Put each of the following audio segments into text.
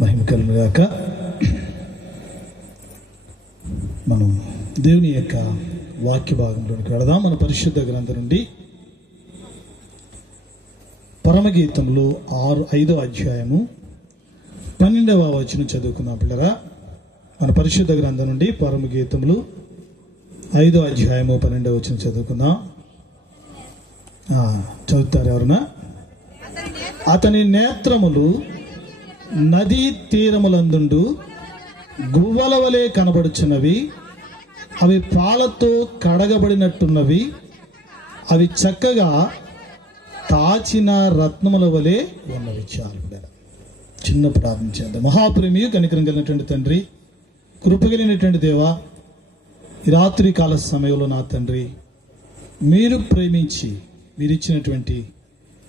మహిమ కలుగుగాక. మనం దేవుని యొక్క వాక్య భాగంలోనికి వెళదాం. మన పరిశుద్ధ గ్రంథం నుండి పరమగీతములు 5వ అధ్యాయము 12వ వచనం చదువుకున్నాం పిల్లరా. మన పరిశుద్ధ గ్రంథం నుండి పరమగీతములు 5వ అధ్యాయము 12వ వచనం చదువుకుందాం. చదువుతారు ఎవరన్నా? అతని నేత్రములు నదీ తీరములందుండు గువ్వల వలె కనబడుచున్నవి, అవి పాలతో కడగబడినట్టున్నవి, అవి చక్కగా తాచిన రత్నముల వలె ఉన్నవి. చాలు చిన్న ప్రార్థించేద్దాం. మహాప్రేమి కనికరం కలిగినటువంటి తండ్రి, కృపగలిగినటువంటి దేవా, ఈ రాత్రి కాల సమయంలో నా తండ్రి మీరు ప్రేమించి మీరు ఇచ్చినటువంటి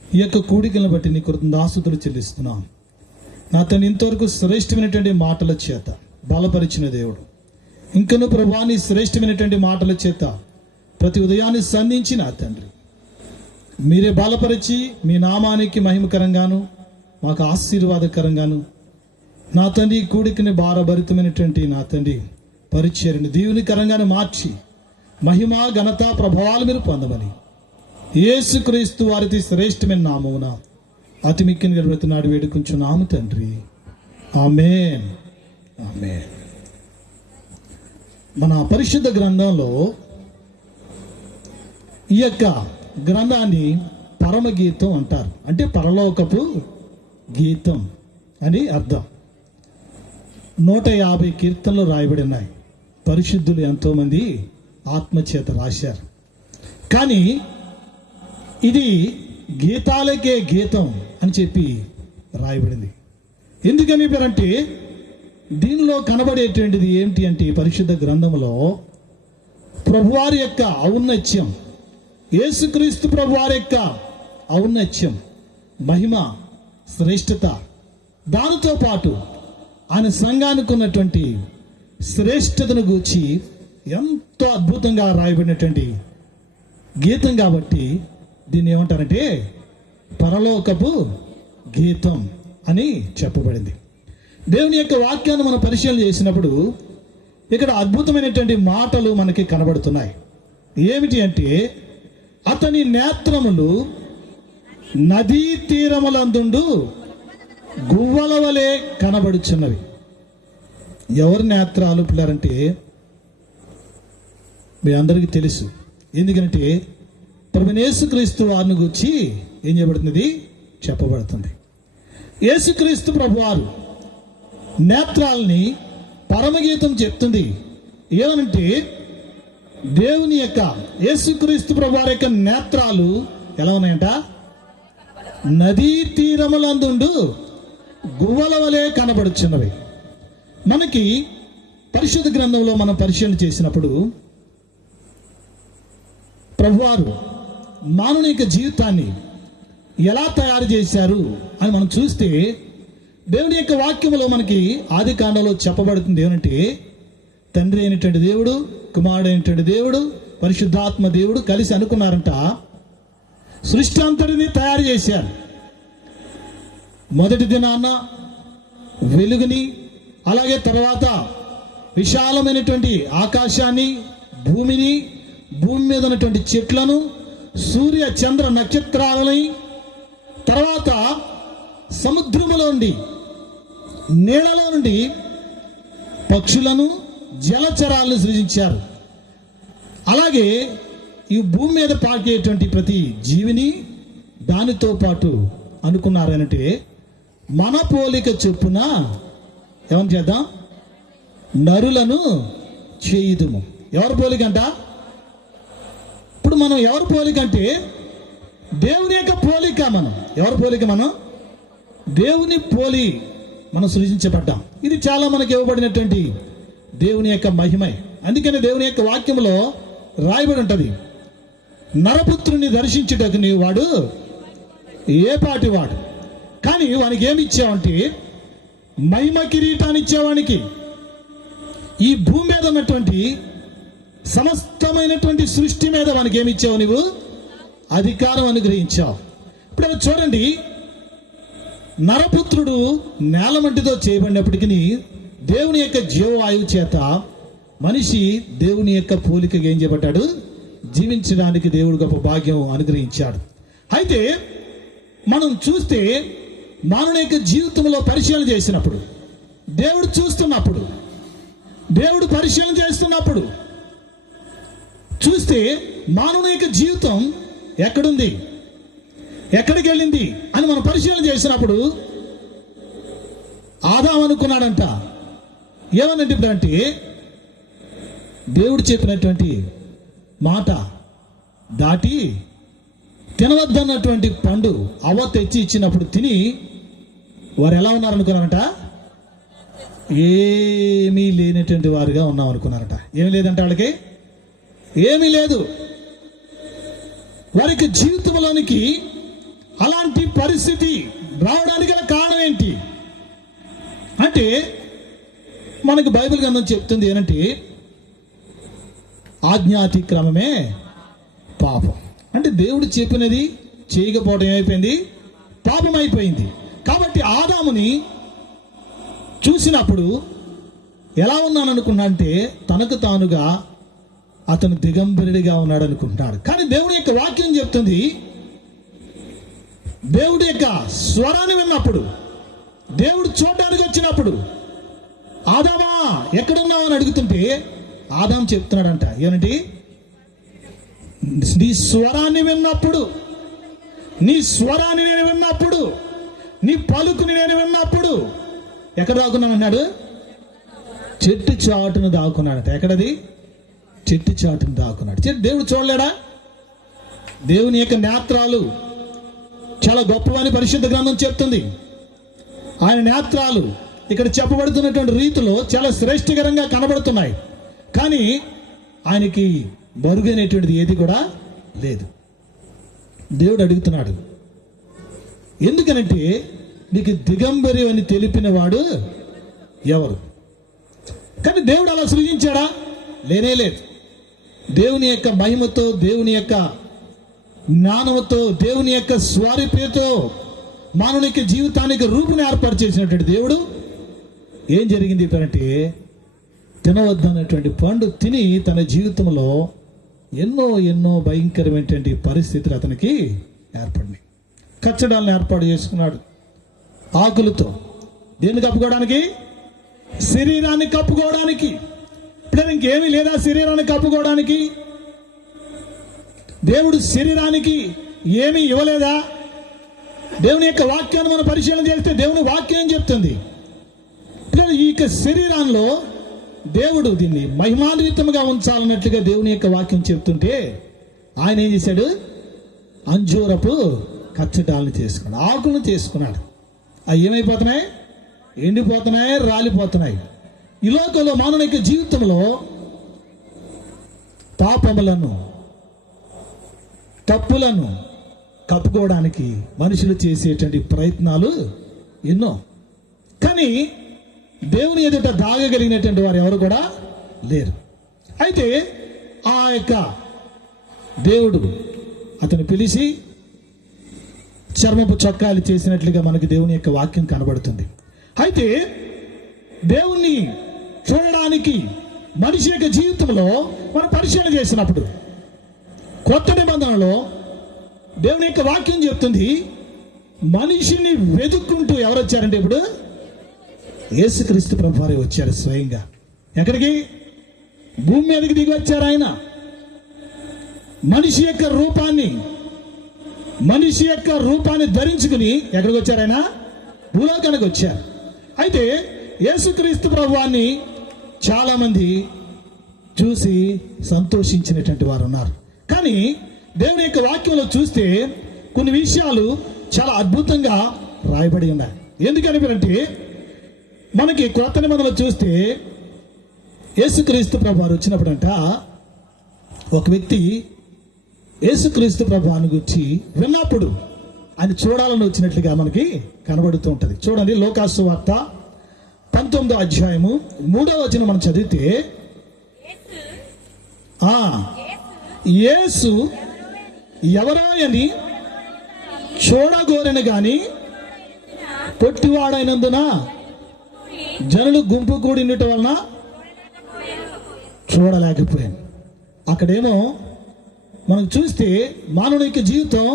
ఈ యొక్క కూడికలను బట్టి నీ కృతజ్ఞతాస్తుతులు చెల్లిస్తున్నాం. నా తండ్రి ఇంతవరకు శ్రేష్టమైనటువంటి మాటల చేత బలపరిచిన దేవుడు, ఇంకను ప్రభువాని శ్రేష్టమైనటువంటి మాటల చేత ప్రతి ఉదయాన్ని సంధించి నా తండ్రి మీరే బలపరిచి మీ నామానికి మహిమకరంగాను మాకు ఆశీర్వాదకరంగాను నా తండ్రి కూడికని భారభరితమైనటువంటి నా తండ్రి పరిచర్ని దీవునికరంగాను మార్చి మహిమ ఘనత ప్రభావాలు మీరు పొందమని యేసుక్రీస్తు వారిది శ్రేష్టమైన నామమున అతి మిక్కిని గడుపుతున్నాడు వేడుకుంటున్నాము తండ్రి. ఆమేన్, ఆమేన్. మన పరిశుద్ధ గ్రంథంలో ఈ యొక్క గ్రంథాన్ని పరమగీతం అంటారు. అంటే పరలోకపు గీతం అని అర్థం. 150 కీర్తనలు రాయబడి ఉన్నాయి. పరిశుద్ధులు ఎంతోమంది ఆత్మచేత రాశారు. కానీ ఇది గీతాలకే గీతం అని చెప్పి రాయబడింది. ఎందుకని పేరంటే దీనిలో కనబడేటువంటిది ఏమిటి అంటే పరిశుద్ధ గ్రంథంలో ప్రభువారి యొక్క ఔన్నత్యం, యేసుక్రీస్తు ప్రభువారి యొక్క ఔన్నత్యం, మహిమ, శ్రేష్టత, దానితో పాటు ఆయన సంఘానికి ఉన్నటువంటి శ్రేష్టతను గూర్చి ఎంతో అద్భుతంగా రాయబడినటువంటి గీతం. కాబట్టి దీన్ని ఏమంటారంటే పరలోకపు గీతం అని చెప్పబడింది. దేవుని యొక్క వాక్యాన్ని మనం పరిశీలన చేసినప్పుడు ఇక్కడ అద్భుతమైనటువంటి మాటలు మనకి కనబడుతున్నాయి. ఏమిటి అంటే అతని నేత్రములు నదీ తీరములందుండు గువ్వల వలె కనబడుచున్నవి. ఎవరి నేత్రాలు పిల్లారంటే మీ అందరికీ తెలుసు. ఎందుకంటే ప్రభువైన యేసుక్రీస్తు వారిని గురించి ఏం చేయబడుతుంది? చెప్పబడుతుంది. యేసుక్రీస్తు ప్రభువారు నేత్రాలని పరమగీతం చెప్తుంది. ఏమనంటే దేవుని యొక్క యేసుక్రీస్తు ప్రభువారి యొక్క నేత్రాలు ఎలా ఉన్నాయంట? నదీ తీరములందుండు గువ్వల వలె కనబడుచున్నవి. మనకి పరిశుద్ధ గ్రంథంలో మనం పరిశీలన చేసినప్పుడు ప్రభువారు మానవుని యొక్క జీవితాన్ని ఎలా తయారు చేశారు అని మనం చూస్తే దేవుని యొక్క వాక్యంలో మనకి ఆది కాండంలో చెప్పబడుతుంది. ఏమంటే తండ్రి అయినటువంటి దేవుడు, కుమారుడు అయినటువంటి దేవుడు, పరిశుద్ధాత్మ దేవుడు కలిసి అనుకున్నారంట సృష్టి అంతటిని తయారు చేశారు. మొదటి దినాన వెలుగుని, అలాగే తర్వాత విశాలమైనటువంటి ఆకాశాన్ని, భూమిని, భూమి మీద ఉన్నటువంటి చెట్లను, సూర్య చంద్ర నక్షత్రాలని, తర్వాత సముద్రములో నుండి, నీళ్ళలో నుండి పక్షులను, జలచరాలను సృజించారు. అలాగే ఈ భూమి మీద పాకేటువంటి ప్రతి జీవిని దానితో పాటు అనుకున్నారనంటే మన పోలిక చొప్పున ఏమని చేద్దాం? నరులను చేయుదుము. ఎవరి పోలిక అంట? ఇప్పుడు మనం ఎవరి పోలిక అంటే దేవుని యొక్క పోలిక. మనం ఎవరి పోలిక? మనం దేవుని పోలి మనం సృజించబడ్డాం. ఇది చాలా మనకి ఇవ్వబడినటువంటి దేవుని యొక్క మహిమే. అందుకని దేవుని యొక్క వాక్యంలో రాయబడి ఉంటుంది, నరపుత్రుని దర్శించుటకు నీ వాడు ఏ పాటి వాడు. కానీ వానికి ఏమి ఇచ్చావంటే మహిమ కిరీటాన్ని ఇచ్చేవానికి. ఈ భూమి మీద ఉన్నటువంటి సమస్తమైనటువంటి సృష్టి మీద మనకి ఏమి ఇచ్చావు? నువ్వు అధికారం అనుగ్రహించావు. ఇప్పుడు చూడండి, నరపుత్రుడు నేలమంటితో చేయబడినప్పటికీ దేవుని యొక్క జీవవాయువు చేత మనిషి దేవుని యొక్క పోలికగా ఏం చేయబడ్డాడు, జీవించడానికి దేవుడు గొప్ప భాగ్యం అనుగ్రహించాడు. అయితే మనం చూస్తే మానవుని యొక్క జీవితంలో పరిశీలన చేసినప్పుడు, దేవుడు చూస్తున్నప్పుడు, దేవుడు పరిశీలన చేస్తున్నప్పుడు చూస్తే మానవుని యొక్క జీవితం ఎక్కడుంది, ఎక్కడికి వెళ్ళింది అని మనం పరిశీలన చేసినప్పుడు ఆదాం అనుకున్నాడంట. ఏమనంటే ఇప్పుడంటే దేవుడు చెప్పినటువంటి మాట దాటి తినవద్దన్నటువంటి పండు అవ్వ తెచ్చి ఇచ్చినప్పుడు తిని వారు ఎలా ఉన్నారనుకున్నారట, ఏమీ లేనటువంటి వారుగా ఉన్నాం అనుకున్నారట. ఏమీ లేదంటే వాళ్ళకి ఏమీ లేదు. వారికి జీవితంలోనికి అలాంటి పరిస్థితి రావడానికి గల కారణం ఏంటి అంటే, మనకు బైబిల్ గ్రంథం చెప్తుంది ఏంటంటే ఆజ్ఞాతిక్రమమే పాపం. అంటే దేవుడు చెప్పినది చేయకపోవడం ఏమైపోయింది, పాపం అయిపోయింది. కాబట్టి ఆదాముని చూసినప్పుడు ఎలా ఉన్నాను అనుకున్నా అంటే తనకు తానుగా అతను దిగంబరుడిగా ఉన్నాడు అనుకుంటున్నాడు. కానీ దేవుడి యొక్క వాక్యం చెప్తుంది, దేవుడి యొక్క స్వరాన్ని విన్నప్పుడు, దేవుడు చూడడానికి వచ్చినప్పుడు ఆదామా ఎక్కడున్నావు అని అడుగుతుంటే ఆదాం చెప్తున్నాడంట, ఏమంటే నీ స్వరాన్ని విన్నప్పుడు, నీ స్వరాన్ని నేను విన్నప్పుడు, నీ పలుకుని నేను విన్నప్పుడు ఎక్కడ దాక్కున్నామన్నాడు, చెట్టు చాటును దాక్కున్నాడట. ఎక్కడది, చెట్టు చాటును దాక్కున్నాడు. దేవుడు చూడలేడా? దేవుని యొక్క నేత్రాలు చాలా గొప్పవని పరిశుద్ధ గ్రంథం చెప్తుంది. ఆయన నేత్రాలు ఇక్కడ చెప్పబడుతున్నటువంటి రీతిలో చాలా శ్రేష్టకరంగా కనబడుతున్నాయి. కానీ ఆయనకి బరుగైనటువంటిది ఏది కూడా లేదు. దేవుడు అడుగుతున్నాడు, ఎందుకనంటే నీకు దిగంబరి అని తెలిపిన వాడు ఎవరు? కానీ దేవుడు అలా సృజించాడా? లేనే లేదు. దేవుని యొక్క మహిమతో, దేవుని యొక్క జ్ఞానంతో, దేవుని యొక్క స్వరూపంతో మానవునికి జీవితానికి రూపుని ఏర్పాటు చేసినటువంటి దేవుడు ఏం జరిగింది అంటే తినవద్దన్నటువంటి పండు తిని తన జీవితంలో ఎన్నో భయంకరమైనటువంటి పరిస్థితులు అతనికి ఏర్పడినాయి. కచ్చడాలను ఏర్పాటు చేసుకున్నాడు ఆకులతో. దేన్ని కప్పుకోవడానికి? శరీరాన్ని కప్పుకోవడానికి. ఇప్పుడు ఇంకేమీ లేదా శరీరాన్ని కప్పుకోవడానికి? దేవుడు శరీరానికి ఏమీ ఇవ్వలేదా? దేవుని యొక్క వాక్యాన్ని మనం పరిశీలన చేస్తే దేవుని వాక్యం ఏం చెప్తుంది? ఈ శరీరంలో దేవుడు దీన్ని మహిమాన్వితంగా ఉంచాలన్నట్లుగా దేవుని యొక్క వాక్యం చెప్తుంటే ఆయన ఏం చేశాడు? అంజూరపు కచ్చడాలను చేసుకున్నాడు, ఆకులను చేసుకున్నాడు. అవి ఏమైపోతున్నాయి? ఎండిపోతున్నాయి, రాలిపోతున్నాయి. ఈ లోకంలో మానవుని యొక్క జీవితంలో పాపములను, తప్పులను కప్పుకోవడానికి మనుషులు చేసేటువంటి ప్రయత్నాలు ఎన్నో. కానీ దేవుని ఎదుట దాగగలిగినటువంటి వారు ఎవరు కూడా లేరు. అయితే ఆ యొక్క దేవుడు అతను పిలిచి చర్మపు చొక్కాలు చేసినట్లుగా మనకి దేవుని యొక్క వాక్యం కనబడుతుంది. అయితే దేవుణ్ణి చూడడానికి మనిషి యొక్క జీవితంలో మనం పరిశీలన చేసినప్పుడు కొత్త నిబంధనలో దేవుని యొక్క వాక్యం చెప్తుంది, మనిషిని వెతుక్కుంటూ ఎవరు వచ్చారంటే ఇప్పుడు యేసుక్రీస్తు ప్రభువారే వచ్చారు స్వయంగా. ఎక్కడికి? భూమి మీదకి దిగి వచ్చారు. ఆయన మనిషి యొక్క రూపాన్ని ధరించుకుని ఎక్కడికి వచ్చారు? ఆయన భూలోకానికి వచ్చారు. అయితే యేసుక్రీస్తు ప్రభువాన్ని చాలా మంది చూసి సంతోషించినటువంటి వారు ఉన్నారు. కానీ దేవుని యొక్క వాక్యంలో చూస్తే కొన్ని విషయాలు చాలా అద్భుతంగా రాయబడి ఉన్నాయి. ఎందుకనిపంటే మనకి కొత్త నిబంధనలు చూస్తే యేసుక్రీస్తు ప్రభువారు వచ్చినప్పుడంట ఒక వ్యక్తి యేసుక్రీస్తు ప్రభువాన్ని గురించి విన్నప్పుడు ఆయన చూడాలని వచ్చినట్లుగా మనకి కనబడుతూ ఉంటుంది. చూడండి, లోకాసు వార్త 19వ అధ్యాయము 3వ వచనం మనం చదివితే, యేసు ఎవరో అని చూడగోరని గాని పొట్టివాడైనందున జనులు గుంపు కూడి ఉండటం వలన చూడలేకపోయాను. అక్కడేమో మనం చూస్తే మానవునికి జీవితం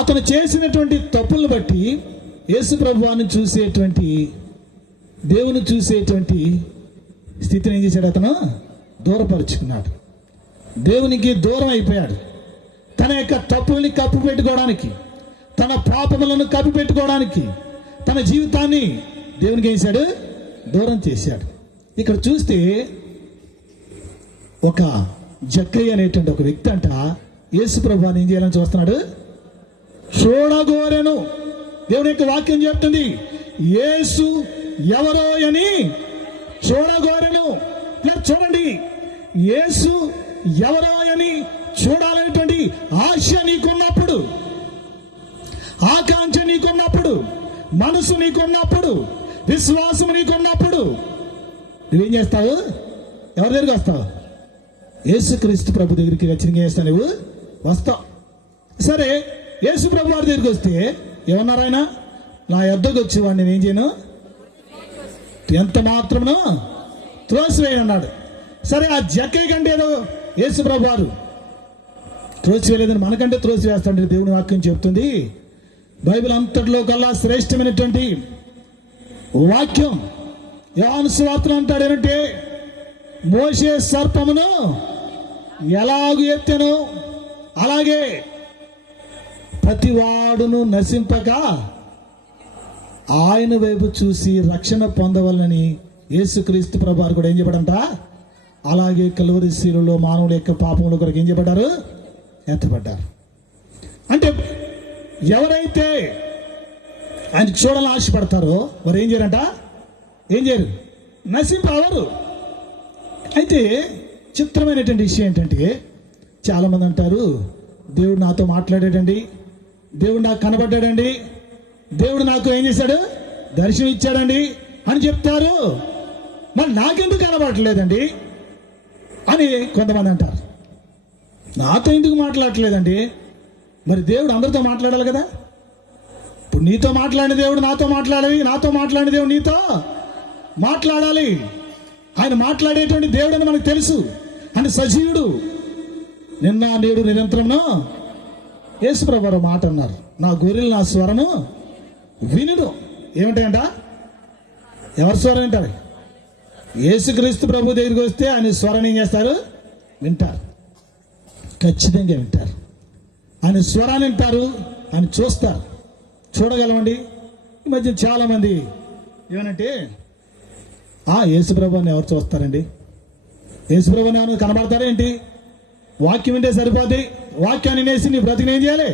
అతను చేసినటువంటి తప్పులను బట్టి యేసు ప్రభువాన్ని చూసేటువంటి, దేవుని చూసేటువంటి స్థితిని ఏం చేశాడు? అతను దూరపరుచుకున్నాడు, దేవునికి దూరం అయిపోయాడు. తన యొక్క తప్పుల్ని కప్పు పెట్టుకోవడానికి, తన పాపములను కప్పు పెట్టుకోవడానికి తన జీవితాన్ని దేవునికి ఏం చేశాడు? దూరం చేశాడు. ఇక్కడ చూస్తే ఒక జక్కయ్య అనేటువంటి ఒక వ్యక్తి అంట యేసు ప్రభువాన్ని ఏం చేయాలని చూస్తున్నాడు? చూడగోరెను. దేవుని యొక్క వాక్యం చెప్తుంది, యేసు ఎవరో అని చూడగోరెను. చూడండి, యేసు ఎవరో అని చూడాలనేటువంటి ఆశ నీకున్నప్పుడు, ఆకాంక్ష నీకున్నప్పుడు, మనసు నీకున్నప్పుడు, విశ్వాసం నీకున్నప్పుడు నువ్వేం చేస్తావు? ఎవరి దగ్గరికి వస్తావు? యేసుక్రీస్తు ప్రభు దగ్గరికి ఖచ్చితంగా చేస్తావు, నువ్వు వస్తావు. సరే, యేసు ప్రభు వారి దగ్గరికి వస్తే ఏమన్నారు ఆయన? నా యొద్దకు వచ్చేవాడిని నేను ఏం చేయను, ఎంత మాత్రమునో త్రోసివేయను అన్నాడు. సరే, ఆ జక్కయ్య కంటే ఏదో యేసు ప్రభు వారు త్రోసివేయలేదని మనకంటే త్రోసివేస్తాడు. దేవుని వాక్యం చెప్తుంది. బైబిల్ అంతటిలో కల్లా శ్రేష్టమైనటువంటి వాక్యం యోహాను సువార్తలో అంటాడు ఏంటంటే, మోషే సర్పమును ఎలాగూ ఎత్తెనో అలాగే ప్రతివాడును నశింపక ఆయన వైపు చూసి రక్షణ పొందవలనని యేసుక్రీస్తు ప్రభువారు కూడా ఏం చెప్పాడంట? అలాగే కలువరి శిలువలో మానవుల యొక్క పాపముల కొరకు ఏం చెప్పారు? ఎత్తపడ్డారు. అంటే ఎవరైతే ఆయన చూడాలని ఆశపడతారో వారు ఏం చేయరంట? ఏం చేయరు? నశింపవరు. అయితే చిత్రమైనటువంటి విషయం ఏంటంటే, చాలామంది అంటారు దేవుడు నాతో మాట్లాడాడండి, దేవుడు నాకు కనబడ్డాడండి, దేవుడు నాకు ఏం చేశాడు? దర్శనం ఇచ్చాడండి అని చెప్తారు. మరి నాకెందుకు కనబడట్లేదండి అని కొంతమంది అంటారు. నాతో ఎందుకు మాట్లాడట్లేదండి? మరి దేవుడు అందరితో మాట్లాడాలి కదా. ఇప్పుడు నీతో మాట్లాడిన దేవుడు నాతో మాట్లాడాలి, నాతో మాట్లాడిన దేవుడు నీతో మాట్లాడాలి. ఆయన మాట్లాడేటువంటి దేవుడు అని మనకు తెలుసు. ఆయన సజీవుడు, నిన్న నేడు నిరంతరమును. యేసు ప్రభువు మాట అన్నారు, నా గొర్రెలు నా స్వరము వినుడు. ఏమిటాయంట? ఎవరి స్వరం వింటారు? యేసుక్రీస్తు ప్రభు దగ్గరికి వస్తే ఆయన స్వరాన్ని ఏం చేస్తారు? వింటారు, ఖచ్చితంగా వింటారు. ఆయన స్వరాన్ని వింటారు, ఆయన చూస్తారు. చూడగలమండి. ఈ మధ్య చాలామంది ఏమనంటే, యేసుప్రభుని ఎవరు చూస్తారండి? యేసుప్రభుని ఏమైనా కనబడతారా ఏంటి? వాక్యం వింటే సరిపోద్ది. వాక్యాన్ని వినేసి నీ బ్రతికి ఏం చేయాలి?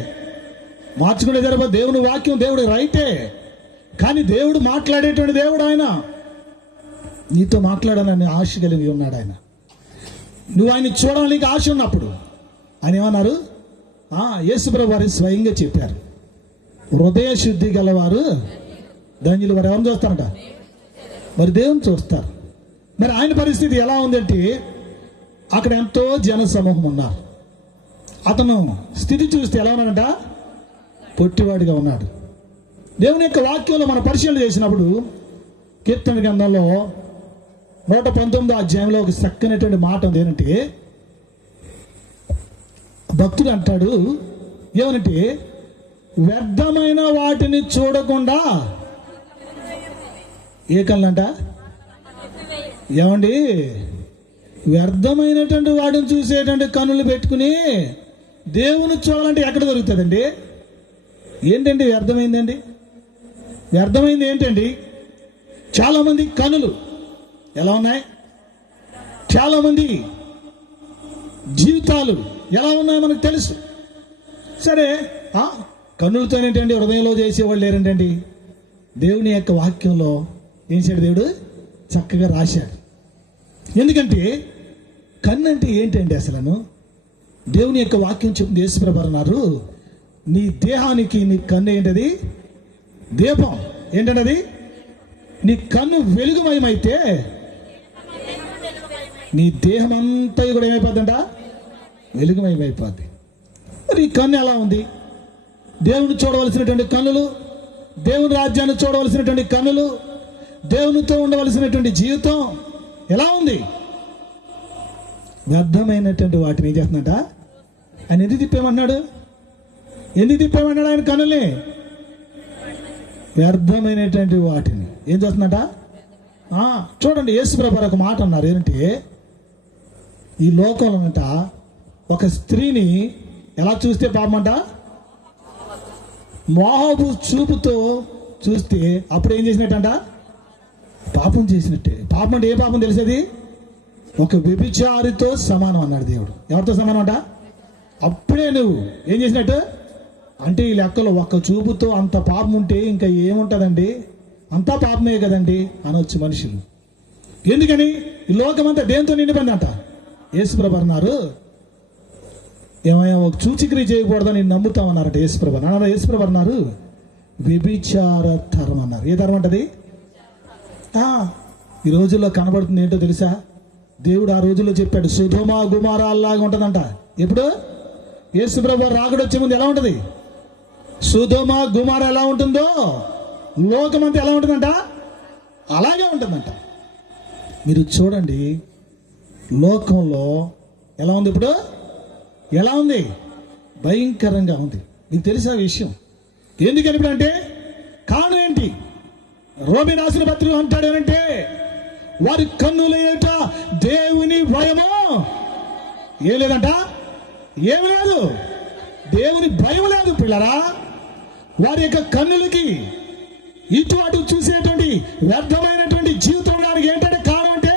మార్చుకుంటే సరిపోద్ది. దేవుని వాక్యం దేవుడు రైటే, కానీ దేవుడు మాట్లాడేటువంటి దేవుడు. ఆయన నీతో మాట్లాడాలని ఆశ కలిగి ఉన్నాడు. ఆయన నువ్వు ఆయన చూడాలని ఆశ ఉన్నప్పుడు ఆయన ఏమన్నారు? యేసుప్రభు వారు స్వయంగా చెప్పారు, హృదయ శుద్ధి గలవారు ధన్యులు. వారు ఎవరిని చూస్తారంట? మరి దేవుని చూస్తారు. మరి ఆయన పరిస్థితి ఎలా ఉందంటే, అక్కడ ఎంతో జన సమూహం ఉన్నారు. అతను స్థితి చూస్తే ఎలా ఉన్నాడంట? పొట్టివాడిగా ఉన్నాడు. దేవుని యొక్క వాక్యంలో మనం పరిశీలన చేసినప్పుడు కీర్తన గ్రంథంలో 119వ అధ్యాయంలో ఒక చక్కనటువంటి మాట ఉంది. ఏంటంటే, భక్తుడు అంటాడు ఏమనంటే, వ్యర్థమైన వాటిని చూడకుండా ఏ కళ్ళంట? ఏమండి, వ్యర్థమైనటువంటి వాటిని చూసేటువంటి కన్నులు పెట్టుకుని దేవుని చూడాలంటే ఎక్కడ దొరుకుతుందండి? ఏంటండి వ్యర్థమైందండి? వ్యర్థమైంది ఏంటండి? చాలామంది కన్నులు ఎలా ఉన్నాయి, చాలామంది జీవితాలు ఎలా ఉన్నాయో మనకు తెలుసు. సరే, కన్నులతో ఏంటండి హృదయంలో చేసేవాళ్ళు లేరంటండి. దేవుని యొక్క వాక్యంలో ఏం చేశాడు? దేవుడు చక్కగా రాశాడు. ఎందుకంటే కన్ను అంటే ఏంటండి? అసలు దేవుని యొక్క వాక్యం చెప్పింది. యేసుప్రభు అన్నారు, నీ దేహానికి నీ కన్ను ఏంటది? దీపం. ఏంటంటే అది నీ కన్ను వెలుగుమయమైతే నీ దేహం అంతా కూడా ఏమైపోద్దంట? వెలుగుమయమైపోద్ది. మరి ఈ కన్ను ఎలా ఉంది? దేవుని చూడవలసినటువంటి కన్నులు దేవుని రాజ్యాన్ని చూడవలసినటువంటి కన్నులు, దేవునితో ఉండవలసినటువంటి జీవితం ఎలా ఉంది? వ్యర్థమైనటువంటి వాటిని ఏం చేస్తున్నట? ఆయన ఎందుకు తిప్పేమన్నాడు? ఎందుకు తిప్పేమన్నాడు ఆయన కన్నుల్ని? వ్యర్థమైనటువంటి వాటిని ఏం చేస్తున్నట? చూడండి, యేసుప్రభు ఒక మాట అన్నారు. ఏంటంటే, ఈ లోకంలో అంట ఒక స్త్రీని ఎలా చూస్తే పాపమంట? మోహపు చూపుతో చూస్తే అప్పుడు ఏం చేసినట్టంట? పాపం చేసినట్టే. పాపం అంటే ఏ పాపం తెలిసేది? ఒక వ్యభిచారితో సమానం అన్నాడు దేవుడు. ఎవరితో సమానం అంట? అప్పుడే నువ్వు ఏం చేసినట్టు అంటే, ఈ లెక్కలో ఒక్క చూపుతో అంత పాపం ఉంటే ఇంకా ఏముంటుందండి? అంతా పాపమే కదండి అనొచ్చు మనుషులు. ఎందుకని? ఈ లోకమంతా దేంతో నిండిపోయిందంట. యేసుప్రభు అన్నారు, ఏమయ్యా ఒక సూచిక్రియ చేయకూడదని నేను నమ్ముతామన్నారట యేసుప్రభు. అన్నారు యేసుప్రభు అన్నారు, వ్యభిచార తరం అన్నారు. ఏ తరం అంటది? ఈ రోజుల్లో కనబడుతుంది ఏంటో తెలుసా? దేవుడు ఆ రోజుల్లో చెప్పాడు, సొదొమ గొమొర్రా లాగా ఉంటుందంట. ఎప్పుడు? యేసుప్రభు రాకడ వచ్చే ముందు ఎలా ఉంటుంది? సొదొమ గొమొర్రా ఎలా ఉంటుందో లోకమంతా ఎలా ఉంటుందంట? అలాగే ఉంటుందంట. మీరు చూడండి, లోకంలో ఎలా ఉంది ఇప్పుడు? ఎలా ఉంది? భయంకరంగా ఉంది. మీకు తెలుసా విషయం? ఎందుకని ఇప్పుడు అంటే కారణం ఏంటి? రోమీ రాసిన పత్రికలో అంటాడు ఏమంటే, వారి కన్నుల ఎదుట దేవుని భయము ఏం లేదంట. ఏమి లేదు, దేవుని భయం లేదు పిల్లరా. వారి యొక్క కన్నులకి ఇటు అటు చూసేటువంటి వ్యర్థమైనటువంటి జీవితం ఉండడానికి ఏంటంటే కారణం అంటే,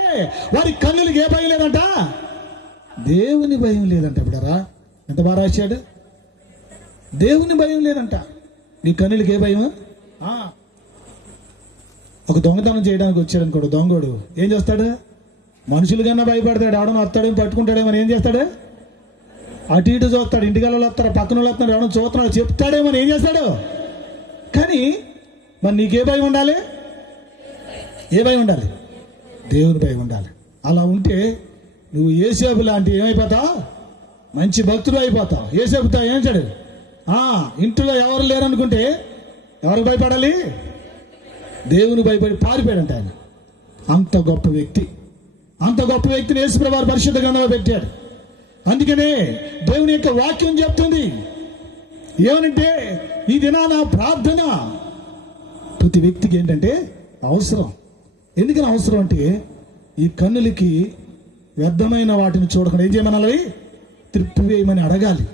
వారి కన్నులకి ఏ భయం లేదంట? దేవుని భయం లేదంట. బిడ్డరా, ఎంత బాగా రాశాడు. దేవుని భయం లేదంట. నీ కన్నులకి ఏ భయం? ఒక దొంగతనం చేయడానికి వచ్చాడు అనుకోడు, దొంగోడు ఏం చేస్తాడు? మనుషులు కన్నా భయపడతాడు. ఎవడన్నా వస్తాడేమో పట్టుకుంటాడేమో ఏం చేస్తాడు? అటు ఇటు చూస్తాడు. ఇంటికి వాళ్ళు వస్తారు, పక్కన వాళ్ళు వస్తారు, ఎవడన్నా చూస్తున్నాడు చెప్తాడేమో ఏం చేస్తాడు? కానీ మరి నీకే భయం ఉండాలి? ఏ భయం ఉండాలి? దేవుని భయం ఉండాలి. అలా ఉంటే నువ్వు యేసేపు లాంటి ఏమైపోతావు? మంచి భక్తుడు అయిపోతావు. యేసేపుతో ఏంటాడు? ఇంట్లో ఎవరు లేరనుకుంటే ఎవరికి భయపడాలి? దేవుని భయపడి పారిపోయాడంట ఆయన. అంత గొప్ప వ్యక్తి. అంత గొప్ప వ్యక్తిని యేసుప్రభు పరిశుద్ధ గ్రంథంలో పెట్టాడు. అందుకనే దేవుని యొక్క వాక్యం చెప్తుంది ఏమనంటే, ఈ దినాన ప్రార్థన ప్రతి వ్యక్తికి ఏంటంటే అవసరం. ఎందుకని అవసరం అంటే, ఈ కన్నులకి వ్యర్థమైన వాటిని చూడకుండా ఏం చేయమనాలి? త్రిప్పివేయమని అడగాలి.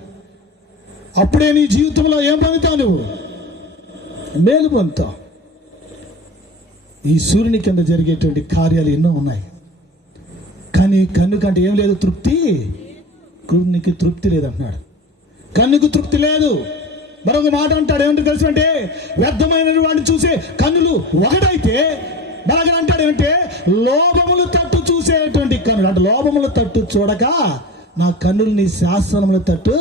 అప్పుడే నీ జీవితంలో ఏం పొందుతావు? నువ్వు మేలు పొందుతావు. ఈ సూర్యుని కింద జరిగేటువంటి కార్యాలు ఎన్నో ఉన్నాయి, కానీ కన్ను కంటే ఏం లేదు? తృప్తి. కన్నుకి తృప్తి లేదంటున్నాడు. కన్నుకు తృప్తి లేదు. మరొక మాట అంటాడు, ఏమంటే తెలుసు అంటే, వ్యర్థమైన వాడిని చూసే కన్నులు ఒకటైతే బాగా అంటాడు ఏమంటే, లోభములు తట్టు చూసేటువంటి కన్నులు అంటే, లోభముల తట్టు చూడక నా కన్నులు నీ శాస్త్రముల తట్టు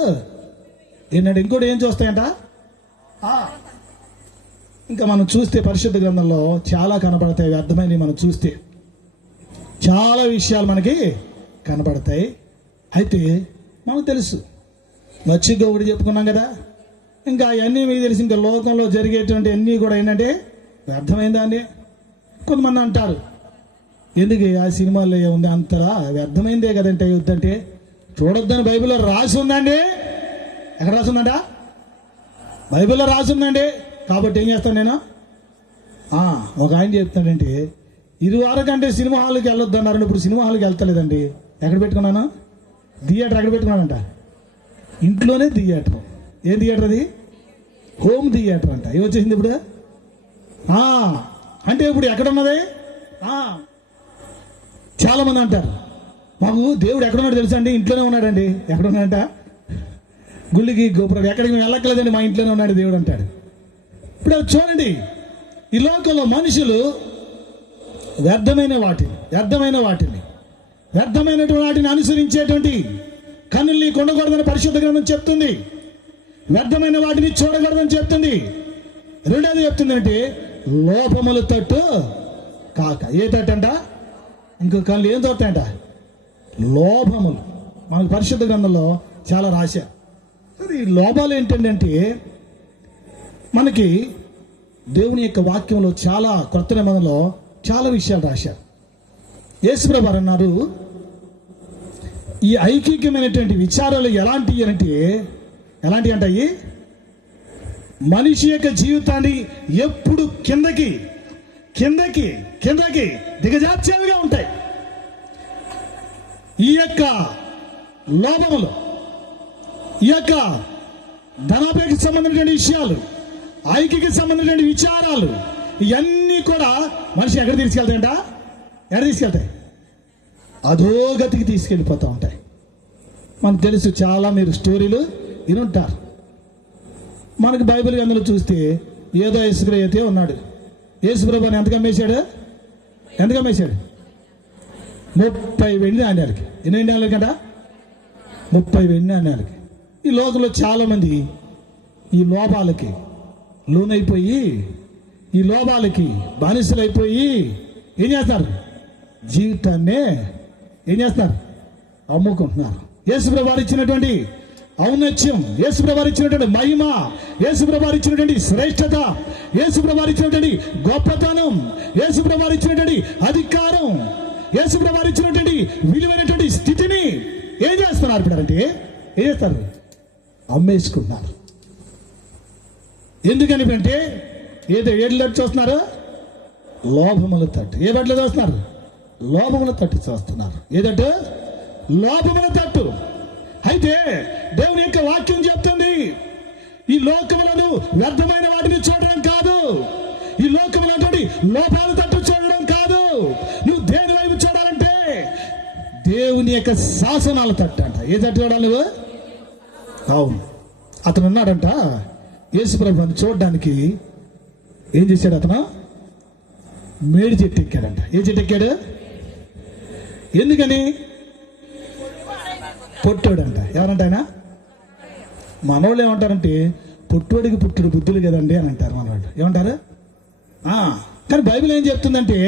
ఏంటంటే, ఇంకోటి ఏం చూస్తాయంట? ఇంకా మనం చూస్తే పరిశుద్ధ గ్రంథంలో చాలా కనపడతాయి. వ్యర్థమైనవి మనం చూస్తే చాలా విషయాలు మనకి కనపడతాయి. అయితే మనకు తెలుసు, వచ్చి గౌడి చెప్పుకున్నాం కదా, ఇంకా అవన్నీ మీకు తెలిసి ఇంకా లోకంలో జరిగేటువంటి అన్నీ కూడా ఏంటంటే వ్యర్థమైందా అండి? కొంతమంది అంటారు, ఎందుకు ఆ సినిమాల్లో ఏముంది అంతలా వ్యర్థమైందే కదంటే వద్దంటే, చూడొద్దని బైబిల్లో రాసి ఉందండి. ఎక్కడ రాసి ఉందంట? బైబిల్లో రాసి ఉందండి. కాబట్టి ఏం చేస్తాను నేను? ఒక ఆయన చెప్తాడంటే, ఇది వరకంటే సినిమా హాల్కి వెళ్ళొద్దు అన్నారండి, ఇప్పుడు సినిమా హాల్కి వెళ్తలేదండి. ఎక్కడ పెట్టుకున్నాను? థియేటర్ ఎక్కడ పెట్టుకున్నానంట? ఇంట్లోనే థియేటర్. ఏం థియేటర్ అది? హోమ్ థియేటర్ అంట. ఏమొచ్చేసింది ఇప్పుడు? అంటే ఇప్పుడు ఎక్కడ ఉన్నది? చాలా మంది అంటారు, మాకు దేవుడు ఎక్కడున్నాడు తెలుసా అండి? ఇంట్లోనే ఉన్నాడండి. ఎక్కడ ఉన్నాడంట? గుళ్ళకి గోపురం ఎక్కడికి మేము వెళ్ళక్కలేదండి, మా ఇంట్లోనే ఉన్నాడు దేవుడు అంటాడు. ఇప్పుడు చూడండి, ఈ లోకంలో మనుషులు వ్యర్థమైనటువంటి వాటిని అనుసరించేటువంటి కన్నుల్ని కొండకూడదని పరిశుద్ధ గ్రంథం చెప్తుంది. వ్యర్థమైన వాటిని చూడకూడదని చెప్తుంది. రెండోది చెప్తుందంటే, లోపముల తట్టు కాక. ఏ తట్టు అంట? ఇంకో కళ్ళు ఏం తోటాయంట? లోభములు. మనకు పరిశుద్ధ గ్రంథంలో చాలా రాశారు. ఈ లోపాలు ఏంటంటే, మనకి దేవుని యొక్క వాక్యంలో చాలా కొత్త నిబంధనలో చాలా విషయాలు రాశారు. యేసుప్రభు వారు అన్నారు, ఈ ఐకికమైనటువంటి విచారాలు ఎలాంటివి అంటాయి, మనిషి యొక్క జీవితాన్ని ఎప్పుడు కిందకి దిగజార్చేవిగా ఉంటాయి. ఈ యొక్క లోభములు, ఈ యొక్క ధనాపేక్షకు సంబంధించిన విషయాలు, ఐక్యకి సంబంధించిన విచారాలు, ఇవన్నీ కూడా మనిషి ఎక్కడ తీసుకెళ్తాయి? అధోగతికి తీసుకెళ్ళిపోతూ ఉంటాయి. మనకు తెలుసు, చాలా మీరు స్టోరీలు వినుంటారు. మనకు బైబిల్ గ్రంథంలో చూస్తే ఏదో యేసుక్రీస్తు అయితే ఉన్నాడు. యేసుప్రభుని ఎంత కమ్మేశాడు? 30 వెండి నాణ్యాలకి. ఎన్ని వెండి నాణ్యాలకి అంట? 30 వెండి నాణ్యాలకి. ఈ లోకంలో చాలామంది ఈ లోపాలకి లోనైపోయి, ఈ లోపాలకి బానిసలైపోయి ఏం చేస్తారు? జీవితాన్నే అమ్ముకుంటున్నారు. యేసుప్రభు వారు ఇచ్చినటువంటి ఔన్నత్యం, యేసుప్రభు వారు ఇచ్చినటువంటి మహిమ, యేసుప్రభు వారు ఇచ్చినటువంటి శ్రేష్టత, యేసుప్రభు వారు ఇచ్చినటువంటి గొప్పతనం, యేసుప్రభు వారు ఇచ్చినటువంటి అధికారం, యేసుప్రభు వారు ఇచ్చినటువంటి విలువైనటువంటి స్థితిని ఏం చేస్తున్నారు? ఇప్పుడంటే ఏం చేస్తారు? అమ్మేసుకుంటున్నారు. ఎందుకని అంటే ఏదో ఏళ్ళు చూస్తున్నారు, లోభముల తట్టు. ఏ బట్టలు చూస్తున్నారు? లోభముల తట్టు చూస్తున్నారు. ఏదంటే లోభముల తట్టు. అయితే దేవుని యొక్క వాక్యం చెప్తుంది, ఈ లోకములను వ్యర్థమైన వాటిని చూడడం కాదు, ఈ లోకములటువంటి లోపాల తట్టు చూడడం కాదు. నువ్వు దేని వైపు చూడాలంటే దేవుని యొక్క శాసనాల తట్టు అంట. ఏ తట్టు చూడాలి నువ్వు? అవును, అతను ఉన్నాడంట, యేసుప్రభుని చూడడానికి ఏం చేశాడు? అతను మేడి చెట్టు ఎక్కాడంట. ఏ చెట్టు ఎక్కాడు? ఎందుకని? పొట్టోడంట. ఎవరంట ఆయన? మనోళ్ళు ఏమంటారంటే పొట్టోడికి పుట్టుడు బుద్ధులు కదండి అని అంటారు మనవాళ్ళు. ఏమంటారు? కానీ బైబిల్ ఏం చెప్తుందంటే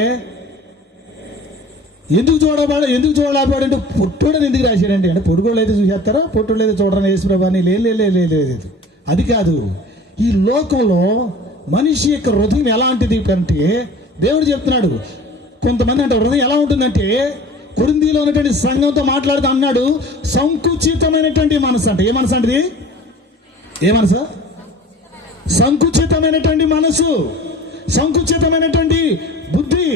ఎందుకు చూడలేపాడంటే పొట్టోడని ఎందుకు రాశాడండి అంటే పొడుగోళ్ళు అయితే చూసేస్తారా, పొట్టోళ్ళు అయితే చూడరని యేసుప్రభు అని లేదు. అది కాదు. ఈ లోకంలో మనిషి యొక్క హృదయం ఎలాంటిది అంటే దేవుడు చెప్తున్నాడు. కొంతమంది అంటే హృదయం ఎలా ఉంటుందంటే, కొరింథీలో ఉన్నటువంటి సంఘంతో మాట్లాడుతూ అన్నాడు, సంకుచితమైనటువంటి మనసు అంటే. ఏ మనసు అంటే? ఏ మనసు? సంకుచితమైనటువంటి మనసు, సంకుచితమైనటువంటి బుద్ధి.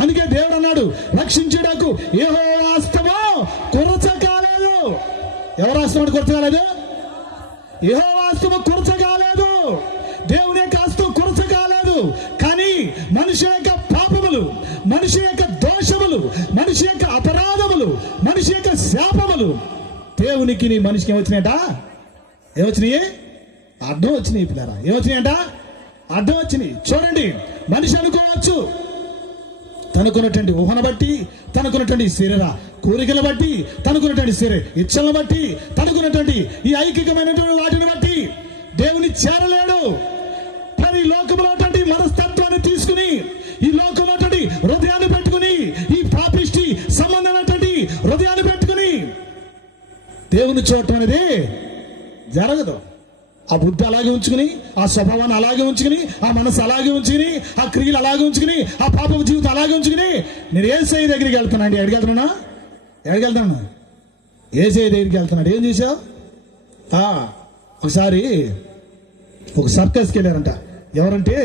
అందుకే దేవుడు అన్నాడు, రక్షించుటకు యెహోవా హస్తము కొరచ కాలేదు. ఎవరు హస్తము కొరచ కాలేదు? యెహోవా హస్తము కొరచ కాలేదు. దేవుని యొక్క హస్తం కొరచ కాలేదు. కానీ మనిషి యొక్క పాపములు, మనిషి యొక్క దోషములు, మనిషి యొక్క అపరాధములు, మనిషి యొక్క శాపములు దేవునికి మనిషికి ఏమొచ్చినాయట? ఏమొచ్చినాయి? అడ్డం వచ్చినాయి పిల్లరా. ఏమొచ్చినాయంట? అడ్డం వచ్చినాయి. చూడండి, మనిషి అనుకోవచ్చు తనకున్నటువంటి ఊహను బట్టి, తనకున్నటువంటి శరీర కోరికల బట్టి, తనకున్నటువంటి శరీర ఇచ్చలను బట్టి, తనకున్నటువంటి ఈ ఐకికమైనటువంటి వాటిని బట్టి దేవుని చేరలేడు. కానీ లోకంలో మనస్తత్వాన్ని తీసుకుని, ఈ లోకంలో హృదయాన్ని పెట్టుకుని, ఈ పాపిష్టి సంబంధమైనటువంటి హృదయాన్ని పెట్టుకుని దేవుని చూడటం అనేది జరగదు. ఆ బుద్ధి అలాగే ఉంచుకుని, ఆ స్వభావాన్ని అలాగే ఉంచుకుని, ఆ మనసు అలాగే ఉంచుకుని, ఆ క్రియలు అలాగే ఉంచుకుని, ఆ పాప జీవితం అలాగే ఉంచుకుని నేను యేసయ్య దగ్గరికి వెళ్తున్నాను. ఎక్కడికి వెళ్తున్నాను? యేసయ్య దగ్గరికి వెళ్తున్నాడు. ఏం చూసావు? ఒకసారి ఒక సర్కస్కి వెళ్ళారంట. ఎవరంటే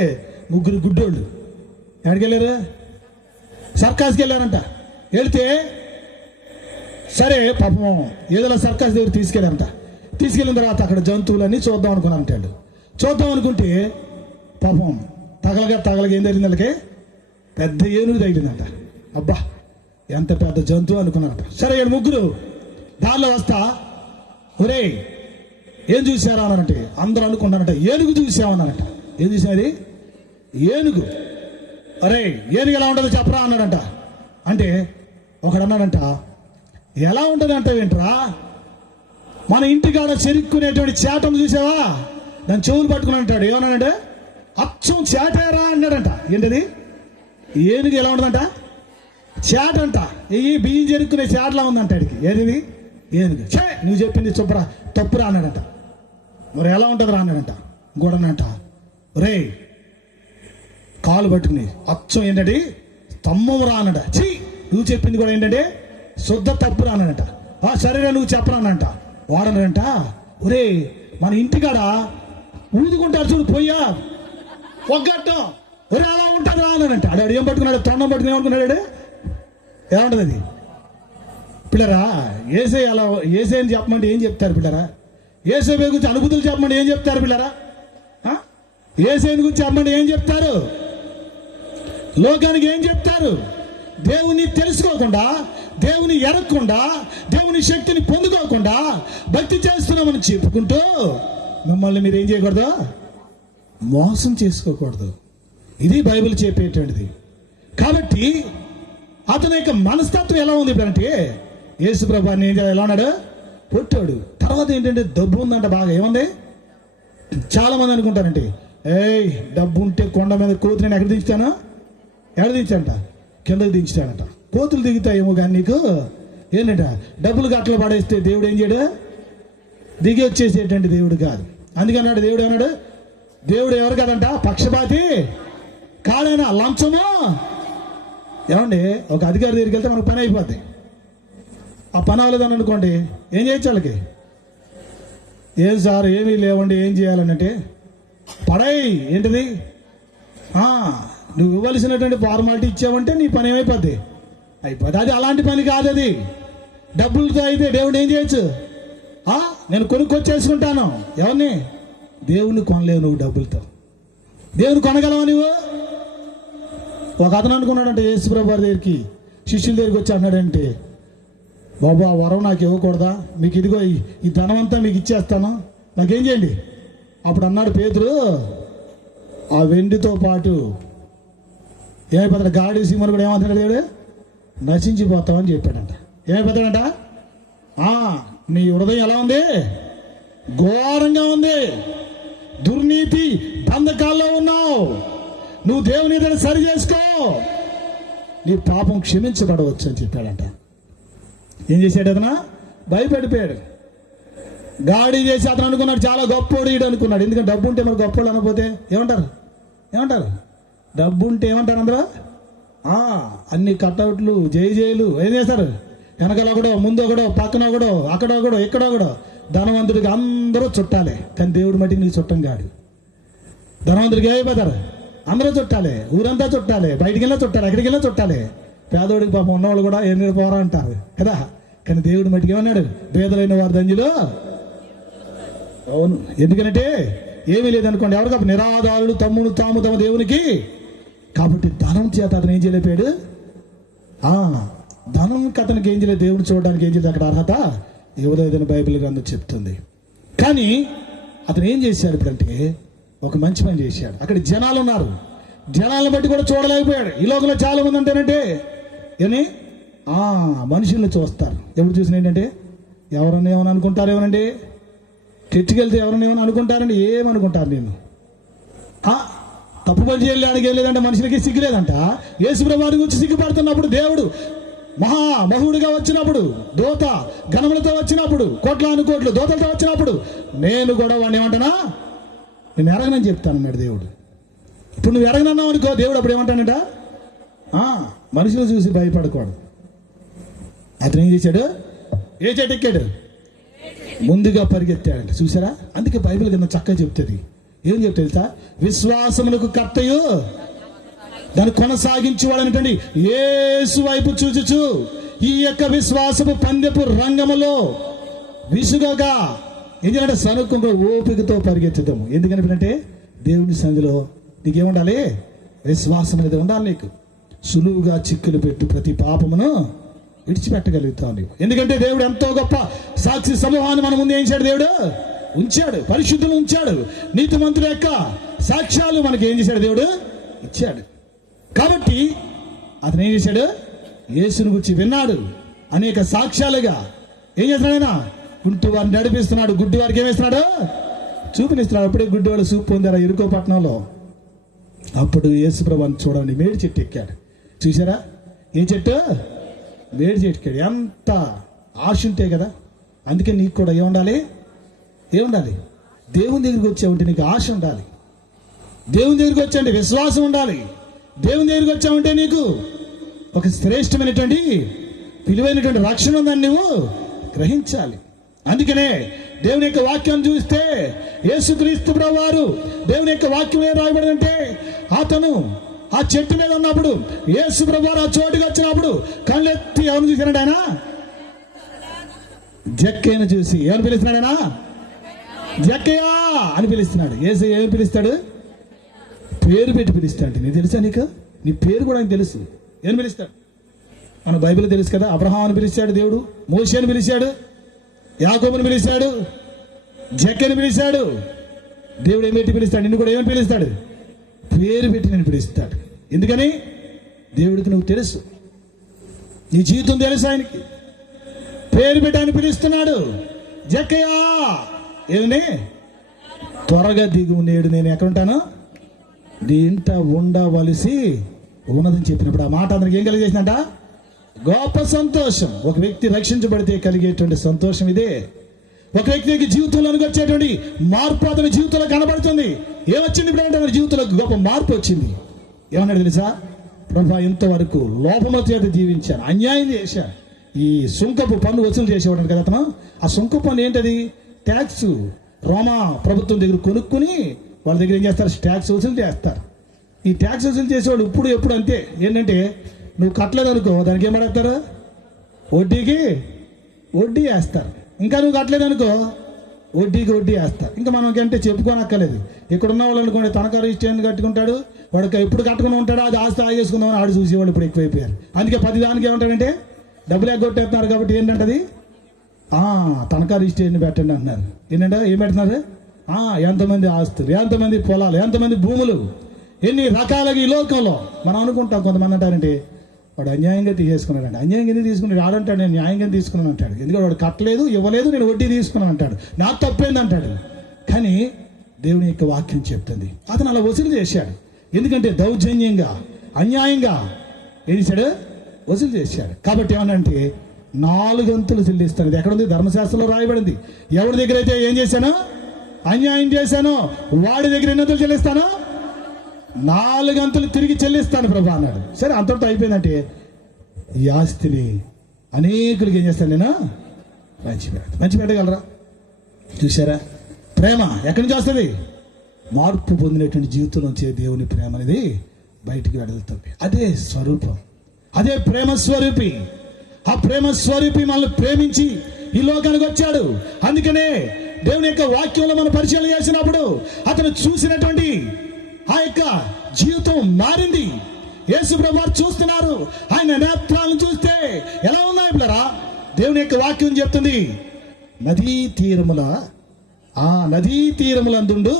3 గుడ్డోళ్ళు. ఎక్కడికి వెళ్ళారు? సర్కస్కి వెళ్ళారంట. వెళితే సరే పాపం ఏదో సర్కస్ దగ్గర తీసుకెళ్ళారంట. తీసుకెళ్ళిన తర్వాత అక్కడ జంతువులన్నీ చూద్దాం అనుకున్నారంటాడు. చూద్దాం అనుకుంటే పాపం తగలగా ఏం జరిగింది? వాళ్ళకి పెద్ద ఏనుగు తగిలిందంట. అబ్బా ఎంత పెద్ద జంతువు అనుకున్నారట. సరే 3 దారిలో వస్తా, ఒరే ఏం చూసారా అన్నారంటే అందరూ అనుకుంటారంట ఏనుగు చూసామన్నారంట. ఏం చూసాది? ఏనుగు. అరే ఏనుగు ఎలా ఉంటుందో చెప్పరా అన్నాడంట. అంటే ఒకడు అన్నాడంట, ఎలా ఉంటుంది అంటే ఏంట్రా, మన ఇంటికాడ చెరుక్కునేటువంటి చేటను చూసావా, దాని చెవులు పట్టుకుని అంటాడు. ఏమన్నాడంటే అచ్చం చేటారా అన్నాడంట. ఏంటది? ఏనుగు ఎలా ఉంటుందంట? చేట అంట. ఈ బియ్యం చెరుక్కునే చేటలా ఉందంట. అడిగి ఏది? ఏనుగు. చే నువ్వు చెప్పింది తప్పురా అన్నాడంట. మరి ఎలా ఉంటుంది రా అన్నాడంట. గూడనంట, రే కాలు పట్టుకుని అచ్చం ఏంటంటే స్తంభం రానట. ఛీ, నువ్వు చెప్పింది కూడా ఏంటంటే శుద్ధ తప్పు రానట. సరేనా నువ్వు చెప్పరానంట. వాడనంట, ఒరే మన ఇంటికాడ ఊదుకుంటారు చూడు పొయ్యా ఒగ్గట్టం, ఒరే అలా ఉంటుంది రానంట. ఆడు ఏం పట్టుకున్నాడు? తొండం పట్టుకుని ఏమనుకున్నాడు? ఏమంటుంది అది? పిల్లరా, ఏసై అలా ఏసైని చెప్పమంటే ఏం చెప్తారు పిల్లరా? ఏసై గురించి అనుభూతులు చెప్పమంటే ఏం చెప్తారు పిల్లరా? ఏసైని గురించి చెప్పమంటే ఏం చెప్తారు? లోకానికి ఏం చెప్తారు? దేవుని తెలుసుకోకుండా, దేవుని ఎరగకుండా, దేవుని శక్తిని పొందుకోకుండా భక్తి చేస్తున్నామని చెప్పుకుంటూ మిమ్మల్ని మీరు ఏం చేయకూడదు? మోసం చేసుకోకూడదు. ఇది బైబిల్ చెప్పేటువంటిది. కాబట్టి అతని యొక్క మనస్తత్వం ఎలా ఉంది అంటే, యేసు ప్రభువాన్ని ఏం చేయాలి? ఎలా ఉన్నాడు? పుట్టాడు. తర్వాత ఏంటంటే డబ్బు ఉందంట బాగా. ఏముంది? చాలా మంది అనుకుంటారంటే, డబ్బు ఉంటే కొండ మీద కోతులు నేను ఎక్కడ దించుతాను? ఎక్కడ దించాడంట? కిందకి దించుతాడంట. కోతులు దిగుతాయేమో కానీ నీకు ఏంటంట, డబ్బులు గట్టలు పడేస్తే దేవుడు ఏం చేయడు? దిగి వచ్చేసేటువంటి దేవుడు కాదు. అందుకన్నాడు దేవుడు ఏమన్నాడు? దేవుడు ఎవరు కాదంట? పక్షపాతి కాడైనా లంచము. ఏమండి, ఒక అధికారి దగ్గరికి వెళ్తే మనకు పని అయిపోద్ది. ఆ పని అవ్వలేదని అనుకోండి, ఏం చేయొచ్చు వాళ్ళకి? ఏం సార్ ఏమీ లేవండి, ఏం చేయాలనంటే పడై ఏంటిది, నువ్వు ఇవ్వాల్సినటువంటి ఫార్మాలిటీ ఇచ్చావంటే నీ పని ఏమైపోద్ది? అయిపోద్ది. అది అలాంటి పని కాదు. అది డబ్బులతో అయితే దేవుడు ఏం చేయొచ్చు? నేను కొనుక్కొచ్చేసుకుంటాను. ఎవరిని? దేవుణ్ణి కొనలేవు నువ్వు డబ్బులతో. దేవుని కొనగలవా నువ్వు? ఒక అతను అనుకున్నాడంటే యేసుప్రభు వారి దగ్గరికి, శిష్యుల దగ్గరికి వచ్చి అన్నాడంటే, బాబా వరం నాకు ఇవ్వకూడదా? మీకు ఇదిగో ఈ ధనం అంతా మీకు ఇచ్చేస్తాను, నాకేం చేయండి? అప్పుడు అన్నాడు పేతురు, ఆ వెండితో పాటు ఏమైపోతాడు? గాడి సింహలు కూడా ఏమంటాడు? దేవుడు నశించిపోతామని చెప్పాడంట. ఏమైపోతాడంట? నీ హృదయం ఎలా ఉంది? ఘోరంగా ఉంది. దుర్నీతి బంధకాల్లో ఉన్నావు. నువ్వు దేవుని దగ్గర సరి చేసుకో, నీ పాపం క్షమించబడవచ్చు అని చెప్పాడంట. ఏం చేశాడు? అతను భయపడిపోయాడు. గాడి చేసి అతను అనుకున్నాడు చాలా గొప్పోడు ఈడు అనుకున్నాడు. ఎందుకంటే డబ్బు ఉంటే మరి గొప్పోడు అనకపోతే ఏమంటారు? డబ్బు ఉంటే ఏమంటారు అందరూ? అన్ని కట్అవుట్లు, జైలు ఏం చేస్తారు? వెనకాల ఒకడో, ముందు ఒకడో, పక్కన ఒకడో, అక్కడ ఒకడో, ఇక్కడ ఒకడో. ధనవంతుడికి అందరూ చుట్టాలే, కానీ దేవుడి మట్టికి నీకు చుట్టం కాడు. ధనవంతుడికి ఏమైపోతారు? అందరూ చుట్టాలే, ఊరంతా చుట్టాలే, బయటికి వెళ్ళా చుట్టాలి, ఎక్కడికి వెళ్ళా చుట్టాలే. పేదోడికి పాపం ఉన్నవాళ్ళు కూడా ఏం పోరా అంటారు కదా. కానీ దేవుడి మట్టికి ఏమన్నాడు? పేదలైన వారి దంజులు. అవును, ఎందుకంటే ఏమీ లేదనుకోండి, ఎవరు కాబట్టి నిరాధారులు తమ్ముడు తాము తమ దేవునికి. కాబట్టి ధనం చేత అతను ఏం చేయలేపాడు? ధనం అతనికి ఏం చేయలేదు, దేవుని చూడడానికి ఏం చేయలేదు. అక్కడ అర్హత ఇవ్వలేదని బైబిల్ గ్రంథం చెప్తుంది. కానీ అతను ఏం చేశాడు అంటే ఒక మంచి పని చేశాడు. అక్కడ జనాలు ఉన్నారు, జనాలను బట్టి కూడా చూడలేకపోయాడు. ఈ లోకంలో చాలా మంది అంటేనంటే ఏమి మనుషుల్ని చూస్తారు. ఎప్పుడు చూసిన ఏంటంటే ఎవరన్నా ఏమని అనుకుంటారు? ఏమనండి చర్చికెళ్తే ఎవరన్నా ఏమని అనుకుంటారండి? ఏమనుకుంటారు? నేను తప్పు పని చేయడానికి ఏం లేదంటే మనుషులకి సిగ్గులేదంట. యేసుప్రభువు గురించి సిగ్గుపడుతున్నప్పుడు, దేవుడు మహుడుగా వచ్చినప్పుడు, దూత గణములతో వచ్చినప్పుడు, కోట్లాను కోట్లు దూతలతో వచ్చినప్పుడు, నేను కూడా వాడిని ఏమంటానా? నేను ఎరగనని చెప్తాను అన్నాడు దేవుడు. ఇప్పుడు నువ్వు ఎరగనన్నావు అనుకో, దేవుడు అప్పుడు ఏమంటానంట? మనుషులు చూసి భయపడకూడదు. అతను ఏం చేశాడు? ఏ చెట్టు ఎక్కాడు? ముందుగా పరిగెత్తాడంట. చూసారా? అందుకే బైబిల్ కింద చక్కగా చెప్తుంది. ఏం చెప్తే తెలుసా? విశ్వాసములకు కర్తయు దాన్ని కొనసాగించేవాడనేటండి యేసు వైపు చూచుచు ఈ యొక్క విశ్వాసపు పందెపు రంగములో విసుగగా ఏం చేయాలంటే సనుక్కుంటూ ఓపికతో పరిగెత్తుదాము. ఎందుకంటే దేవుని సన్నిధిలో నీకేముండాలి? విశ్వాసం అనేది ఉండాలి. నీకు సులువుగా చిక్కులు పెట్టు ప్రతి పాపమును విడిచిపెట్టగలుగుతావు నీవు. ఎందుకంటే దేవుడు ఎంతో గొప్ప సాక్షి సమూహాన్ని మన ముందు ఏం చేశాడు? దేవుడు ఉంచాడు, పరిశుద్ధులు ఉంచాడు. నీతిమంతుల యొక్క సాక్ష్యాలు మనకి ఏం చేశాడు? దేవుడు ఇచ్చాడు. కాబట్టి అతను ఏం చేశాడు? యేసుని గురించి విన్నాడు. అనేక సాక్ష్యాలుగా ఏం చేస్తున్నాడు? ఆయన గుంటి వారిని నడిపిస్తున్నాడు, గుడ్డి వారికి ఏమిస్తున్నాడు? చూపునిస్తున్నాడు. అప్పుడే గుడ్డివాడు చూపు పొందారు ఇరుకో పట్టణంలో. అప్పుడు యేసుప్రభువుని చూడండి, మేడి చెట్టు ఎక్కాడు. చూసారా? ఏ చెట్టు? మేడి చెట్టు ఎక్కాడు. ఎంత ఆశ ఉంటే కదా. అందుకే నీకు కూడా ఏముండాలి? దేవుని దగ్గరికి వచ్చావుంటే నీకు ఆశ ఉండాలి. దేవుని దగ్గరికి వచ్చాంటే విశ్వాసం ఉండాలి. దేవుని దగ్గరికి వచ్చామంటే నీకు ఒక శ్రేష్టమైనటువంటి విలువైనటువంటి రక్షణ ఉందని నువ్వు గ్రహించాలి. అందుకనే దేవుని యొక్క వాక్యాన్ని చూస్తే యేసుక్రీస్తు ప్రభువారు దేవుని యొక్క వాక్యం ఏం రాయబడిందంటే, అతను ఆ చెట్టు మీద ఉన్నప్పుడు యేసు ప్రభువారు ఆ చోటుకి వచ్చినప్పుడు కళ్ళెత్తి ఎవరిని చూసినాడు? ఆయన జక్కయ్యను చూసి ఎవరు పిలుస్తున్నాడు? ఆయన జక్కయ్యా అని పిలుస్తున్నాడు. యేసయ్య ఏమి పిలుస్తాడు? పేరు పెట్టి పిలుస్తాడు. నీకు తెలుసా? నీ పేరు కూడా ఆయనకు తెలుసు. ఏం పిలుస్తాడు? మన బైబిల్ తెలుసు కదా. అబ్రహాం అని పిలిచాడు దేవుడు, మోషే అని పిలిచాడు, యాకోబుని పిలిచాడు, జక్కని పిలిచాడు. దేవుడు ఏం పెట్టి పిలుస్తాడు? నిన్ను కూడా ఏమని పిలుస్తాడు? పేరు పెట్టి నేను పిలుస్తాడు. ఎందుకని? దేవుడికి నువ్వు తెలుసు, నీ జీవితం తెలుసు ఆయనకి. పేరు పెట్టి ఆయన పిలుస్తున్నాడు. జక్కయ్యా ఏమని? త్వరగా దిగు, నేడు నేను ఎక్కడుంటాను? దీంట ఉండవలసి ఉన్నదని చెప్పినప్పుడు ఆ మాట అందరికి ఏం కలిగేసిందంట? గొప్ప సంతోషం. ఒక వ్యక్తి రక్షించబడితే కలిగేటువంటి సంతోషం ఇదే. ఒక వ్యక్తికి జీవితంలోనికి వచ్చేటువంటి మార్పు అతని జీవితంలో కనబడుతుంది. ఏమొచ్చింది? ఇప్పుడు అంటే అతని జీవితంలో గొప్ప మార్పు వచ్చింది. ఏమన్నాడు తెలుసా? ప్రభా, ఇంతవరకు లోపముల చేత జీవించాను, అన్యాయం చేశాను. ఈ సుంకపు పన్ను వసూలు చేసేవాడు కదా అతను. ఆ సుంకపు పన్ను ఏంటది? ట్యాక్స్. రోమా ప్రభుత్వం దగ్గర కొనుక్కుని వాళ్ళ దగ్గర ఏం చేస్తారు? ట్యాక్స్ వసూలు చేస్తారు. ఈ ట్యాక్స్ వసూలు చేసేవాడు ఇప్పుడు ఎప్పుడు అంతే. ఏంటంటే నువ్వు కట్టలేదనుకో, దానికి ఏం పడేస్తారు? వడ్డీకి వడ్డీ వేస్తారు. ఇంకా నువ్వు కట్టలేదనుకో, వడ్డీకి వడ్డీ వేస్తారు. ఇంకా మనకంటే చెప్పుకోనక్కర్లేదు. ఇక్కడ ఉన్న వాళ్ళు అనుకోండి, తనఖా రిజిస్ట్రేషన్ కట్టుకుంటాడు, వాడికి ఎప్పుడు కట్టుకుని ఉంటాడు, అది ఆస్తి ఆగేసుకుందామని ఆడు చూసేవాళ్ళు ఇప్పుడు ఎక్కువైపోయారు. అందుకే 10 దానికి ఏమంటాడంటే డబ్బులు ఎగ్గొట్టేస్తున్నారు కాబట్టి ఏంటంటే అది తనఖా రిజిస్ట్రేషన్ పెట్టండి అంటున్నారు. ఏంటంటే ఏం పెడుతున్నారు? ఎంతమంది ఆస్తులు, ఎంతమంది పొలాలు, ఎంతమంది భూములు, ఎన్ని రకాలుగా ఈ లోకంలో మనం అనుకుంటాం. కొంతమంది అంటారంటే వాడు అన్యాయంగా తీసేసుకున్నాడు. అన్యాయంగా ఎందుకు తీసుకున్నాడు? ఆడంటాడు నేను న్యాయంగా తీసుకున్నాను అంటాడు. ఎందుకంటే వాడు కట్టలేదు, ఇవ్వలేదు, నేను వడ్డీ తీసుకున్నాను అంటాడు. నాకు తప్పేంది అంటాడు. కానీ దేవుని యొక్క వాక్యం చెప్తుంది అతను అలా వసూలు చేశాడు. ఎందుకంటే దౌర్జన్యంగా, అన్యాయంగా ఏం చేశాడు? వసూలు చేశాడు. కాబట్టి ఏమనంటే 4 అంతులు చెల్లిస్తాను. ఇది ఎక్కడుంది? ధర్మశాస్త్రంలో రాయబడింది. ఎవరి దగ్గర అయితే ఏం చేశానో, అన్యాయం చేశానో, వాడి దగ్గర ఎన్ని అంతులు చెల్లిస్తానో? 4 అంతులు తిరిగి చెల్లిస్తాను ప్రభా అన్నాడు. సరే, అంతటితో అయిపోయిందంటే ఈ ఆస్తిని అనేకులకి ఏం చేస్తాను? నేను మంచి పెట్టగలరా? చూసారా? ప్రేమ ఎక్కడి నుంచి వస్తుంది? మార్పు పొందినటువంటి జీవితం నుంచి దేవుని ప్రేమ అనేది బయటికి వెడలుతుంది. అదే స్వరూపం, అదే ప్రేమ స్వరూపి. ఆ ప్రేమ స్వరూపి మనల్ని ప్రేమించి ఈ లోకానికి వచ్చాడు. అందుకనే దేవుని యొక్క వాక్యంలో మనం పరిశీలన చేసినప్పుడు అతను చూసినటువంటి ఆ యొక్క జీవితం మారింది. యేసు ప్రభువు చూస్తున్నారు. ఆయన నేత్రాలను చూస్తే ఎలా ఉన్నాయి పిల్లరా? దేవుని యొక్క వాక్యం చెప్తుంది, నదీ తీరములందుండు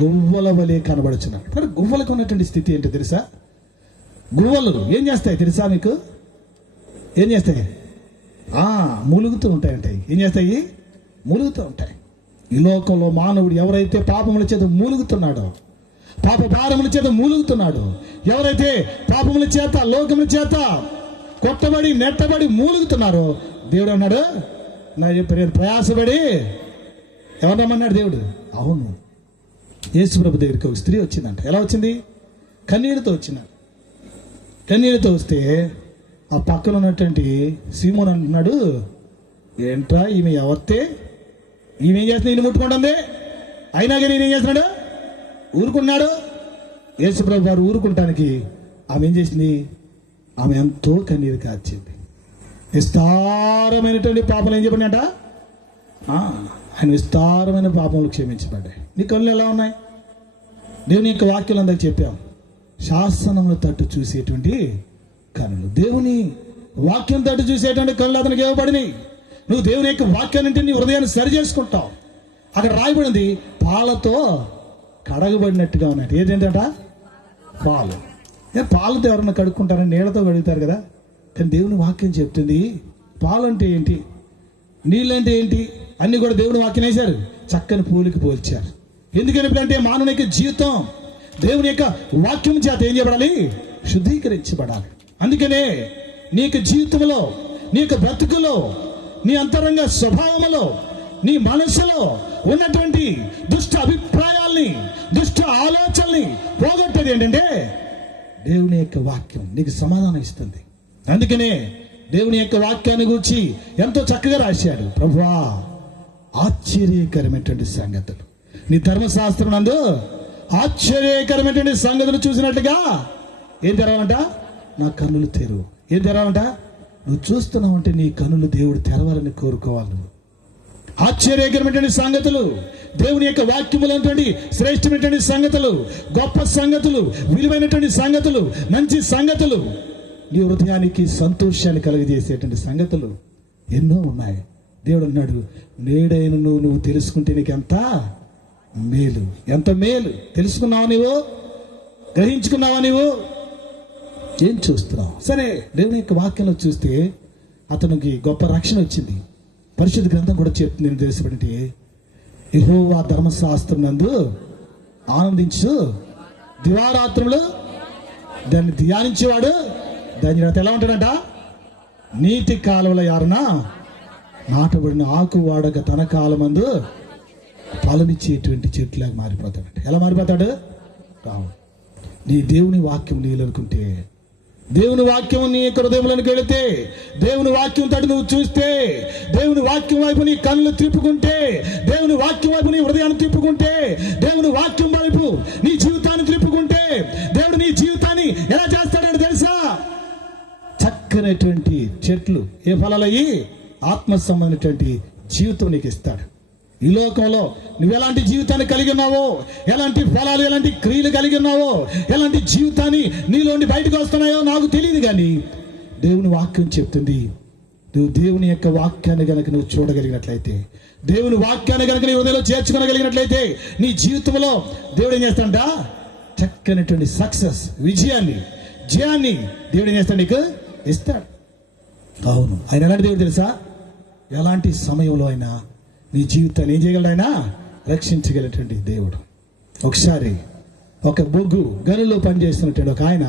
గువ్వల వలె కనబడుచున్నాడు. మరి గువ్వలకు ఉన్నటువంటి స్థితి ఏంటో తెలుసా? గువ్వలు ఏం చేస్తాయి తెలుసా మీకు? ఏం చేస్తాయి? మూలుగుతూ ఉంటాయంటాయి. ఏం చేస్తాయి? మూలుగుతూ ఉంటాయి. ఈ లోకంలో మానవుడు ఎవరైతే పాపముల చేత మూలుగుతున్నాడో, పాప భారముల చేత మూలుగుతున్నాడు, ఎవరైతే పాపముల చేత, లోకముల చేత కొట్టబడి నెట్టబడి మూలుగుతున్నారో, దేవుడు అన్నాడు, నా చెప్పారు ప్రయాసపడి ఎవరు రమ్మన్నాడు దేవుడు? అవును, యేసు ప్రభు దగ్గరికి ఒక స్త్రీ వచ్చిందంట. ఎలా వచ్చింది? కన్నీళ్ళతో వచ్చిందంట. కన్నీళ్ళతో వస్తే ఆ పక్కన ఉన్నటువంటి సీమోన్ అంటున్నాడు, ఏంట్రా ఈమె ఎవరితే? ఈమె ఏం చేస్తుంది? ఈయన ముట్టుకుంటుంది. అయినా కానీ ఈయన ఏం చేస్తున్నాడు? ఊరుకున్నాడు. యేసు ప్రభు వారు ఊరుకుంటానికి ఆమె ఏం చేసింది? ఆమె ఎంతో కన్నీరు కార్చింది. విస్తారమైనటువంటి పాపలు ఏం చెప్పండి అంట? ఆయన విస్తారమైన పాపములు క్షమించబడ్డాయి. నీ కళ్ళు ఎలా ఉన్నాయి? దేవుని యొక్క వాక్యాలు అందరికి చెప్పాం. శాసనములు తట్టు చూసేటువంటి కనులు, దేవుని వాక్యం తట్టు చూసేటువంటి కళ్ళు అతనికి ఇవ్వబడినాయి. నువ్వు దేవుని యొక్క వాక్యాన్ని అంటే నీ హృదయాన్ని సరి చేసుకుంటావు. అక్కడ రాయబడింది పాలతో కడగబడినట్టుగా ఉన్నట్టు. ఏంటంట? పాలు. పాలతో ఎవరన్నా కడుక్కుంటారని నీళ్లతో కడుగుతారు కదా. కానీ దేవుని వాక్యం చెప్తుంది పాలు అంటే ఏంటి, నీళ్ళంటే ఏంటి, అన్ని కూడా దేవుని వాక్యం వేశారు. చక్కని పూలకి పోల్చారు. ఎందుకంటే మానవుని యొక్క జీవితం దేవుని యొక్క వాక్యం చేత ఏం చేయబడాలి? శుద్ధీకరించబడాలి. అందుకనే నీ యొక్క జీవితంలో, నీ యొక్క బ్రతుకులో, నీ అంతరంగ స్వభావంలో, నీ మనసులో ఉన్నటువంటి దుష్ట అభిప్రాయాల్ని తలంపుల్ని, దుష్ట ఆలోచనల్ని పోగొట్టేది ఏంటంటే దేవుని యొక్క వాక్యం నీకు సమాధానం ఇస్తుంది. అందుకనే దేవుని యొక్క వాక్యాన్ని గురించి ఎంతో చక్కగా రాశాడు. ప్రభువా, ఆశ్చర్యకరమైనటువంటి సంగతులు నీ ధర్మశాస్త్రం నందు ఆశ్చర్యకరమైనటువంటి సంగతులు చూసినట్టుగా ఏం తెరవాలంట? నా కన్నులు తెరువు. ఏం తెరవాలంట? నువ్వు చూస్తున్నావు అంటే నీ కన్నులు దేవుడు తెరవాలని కోరుకోవాలి. నువ్వు ఆశ్చర్యకరమైనటువంటి సంగతులు, దేవుని యొక్క వాక్యములు అనేటువంటి శ్రేష్టమైనటువంటి సంగతులు, గొప్ప సంగతులు, విలువైనటువంటి సంగతులు, మంచి సంగతులు, నీ హృదయానికి సంతోషాన్ని కలుగజేసేటువంటి సంగతులు ఎన్నో ఉన్నాయి. దేవుడు అన్నాడు, నేడైన నువ్వు తెలుసుకుంటే నీకు ఎంత మేలు, ఎంత మేలు. తెలుసుకున్నావా నీవు? గ్రహించుకున్నావా నీవు? ఏం చూస్తున్నావు? సరే, దేవుని యొక్క వాక్యంలో చూస్తే అతనికి గొప్ప రక్షణ వచ్చింది. పరిశుద్ధ గ్రంథం కూడా చెప్తుంది నేను తెలిసినటువంటి, యెహోవా ధర్మశాస్త్రం నందు ఆనందించు, దివారాత్రములు దాన్ని ధ్యానించేవాడు దాని ఎలా ఉంటాడంట? నీటి కాలువల యారున నాటబడిన ఆకు వాడక తన కాలమందు ఫలమిచ్చేటువంటి చెట్టులాగా మారిపోతాడంట. ఎలా మారిపోతాడు? రావు. నీ దేవుని వాక్యం నీళ్ళు అనుకుంటే, దేవుని వాక్యం నీ హృదయంలోకి వెళితే, దేవుని వాక్యం తోటి నువ్వు చూస్తే, దేవుని వాక్యం వైపు నీ కళ్ళు తిప్పుకుంటే, దేవుని వాక్యం వైపు నీ హృదయాన్ని తిప్పుకుంటే, దేవుని వాక్యం వైపు నీ జీవితాన్ని తిప్పుకుంటే, దేవుడు నీ జీవితాన్ని ఎలా చేస్తాడని తెలుసా? చక్కనటువంటి చెట్లు ఏ ఫలాలయ్యి? ఆత్మ సంబంధమైనటువంటి జీవితం నీకు ఇస్తాడు. ఈ లోకంలో నువ్వు ఎలాంటి జీవితాన్ని కలిగి ఉన్నావో, ఎలాంటి ఫలాలు, ఎలాంటి క్రియలు కలిగి ఉన్నావో, ఎలాంటి జీవితాన్ని నీలోండి బయటకు వస్తున్నాయో నాకు తెలియదు, కానీ దేవుని వాక్యం చెప్తుంది. నువ్వు దేవుని యొక్క వాక్యాన్ని కనుక నువ్వు చూడగలిగినట్లయితే, దేవుని వాక్యాన్ని కనుక నీ హృదయంలో చేర్చుకోగలిగినట్లయితే, నీ జీవితంలో దేవుడు ఏం చేస్తాడంట? చక్కనటువంటి సక్సెస్, విజయాన్ని, జయాన్ని దేవుడు ఏం చేస్తాడు? నీకు ఇస్తాడు. అవును, ఆయన ఎలాంటి దేవుడు తెలుసా? ఎలాంటి సమయంలో అయినా నీ జీవితాన్ని ఏం చేయగలడు? ఆయన రక్షించగలిగినటువంటి దేవుడు. ఒకసారి ఒక బొగ్గు గనుల్లో పనిచేస్తున్నటువంటి ఒక ఆయన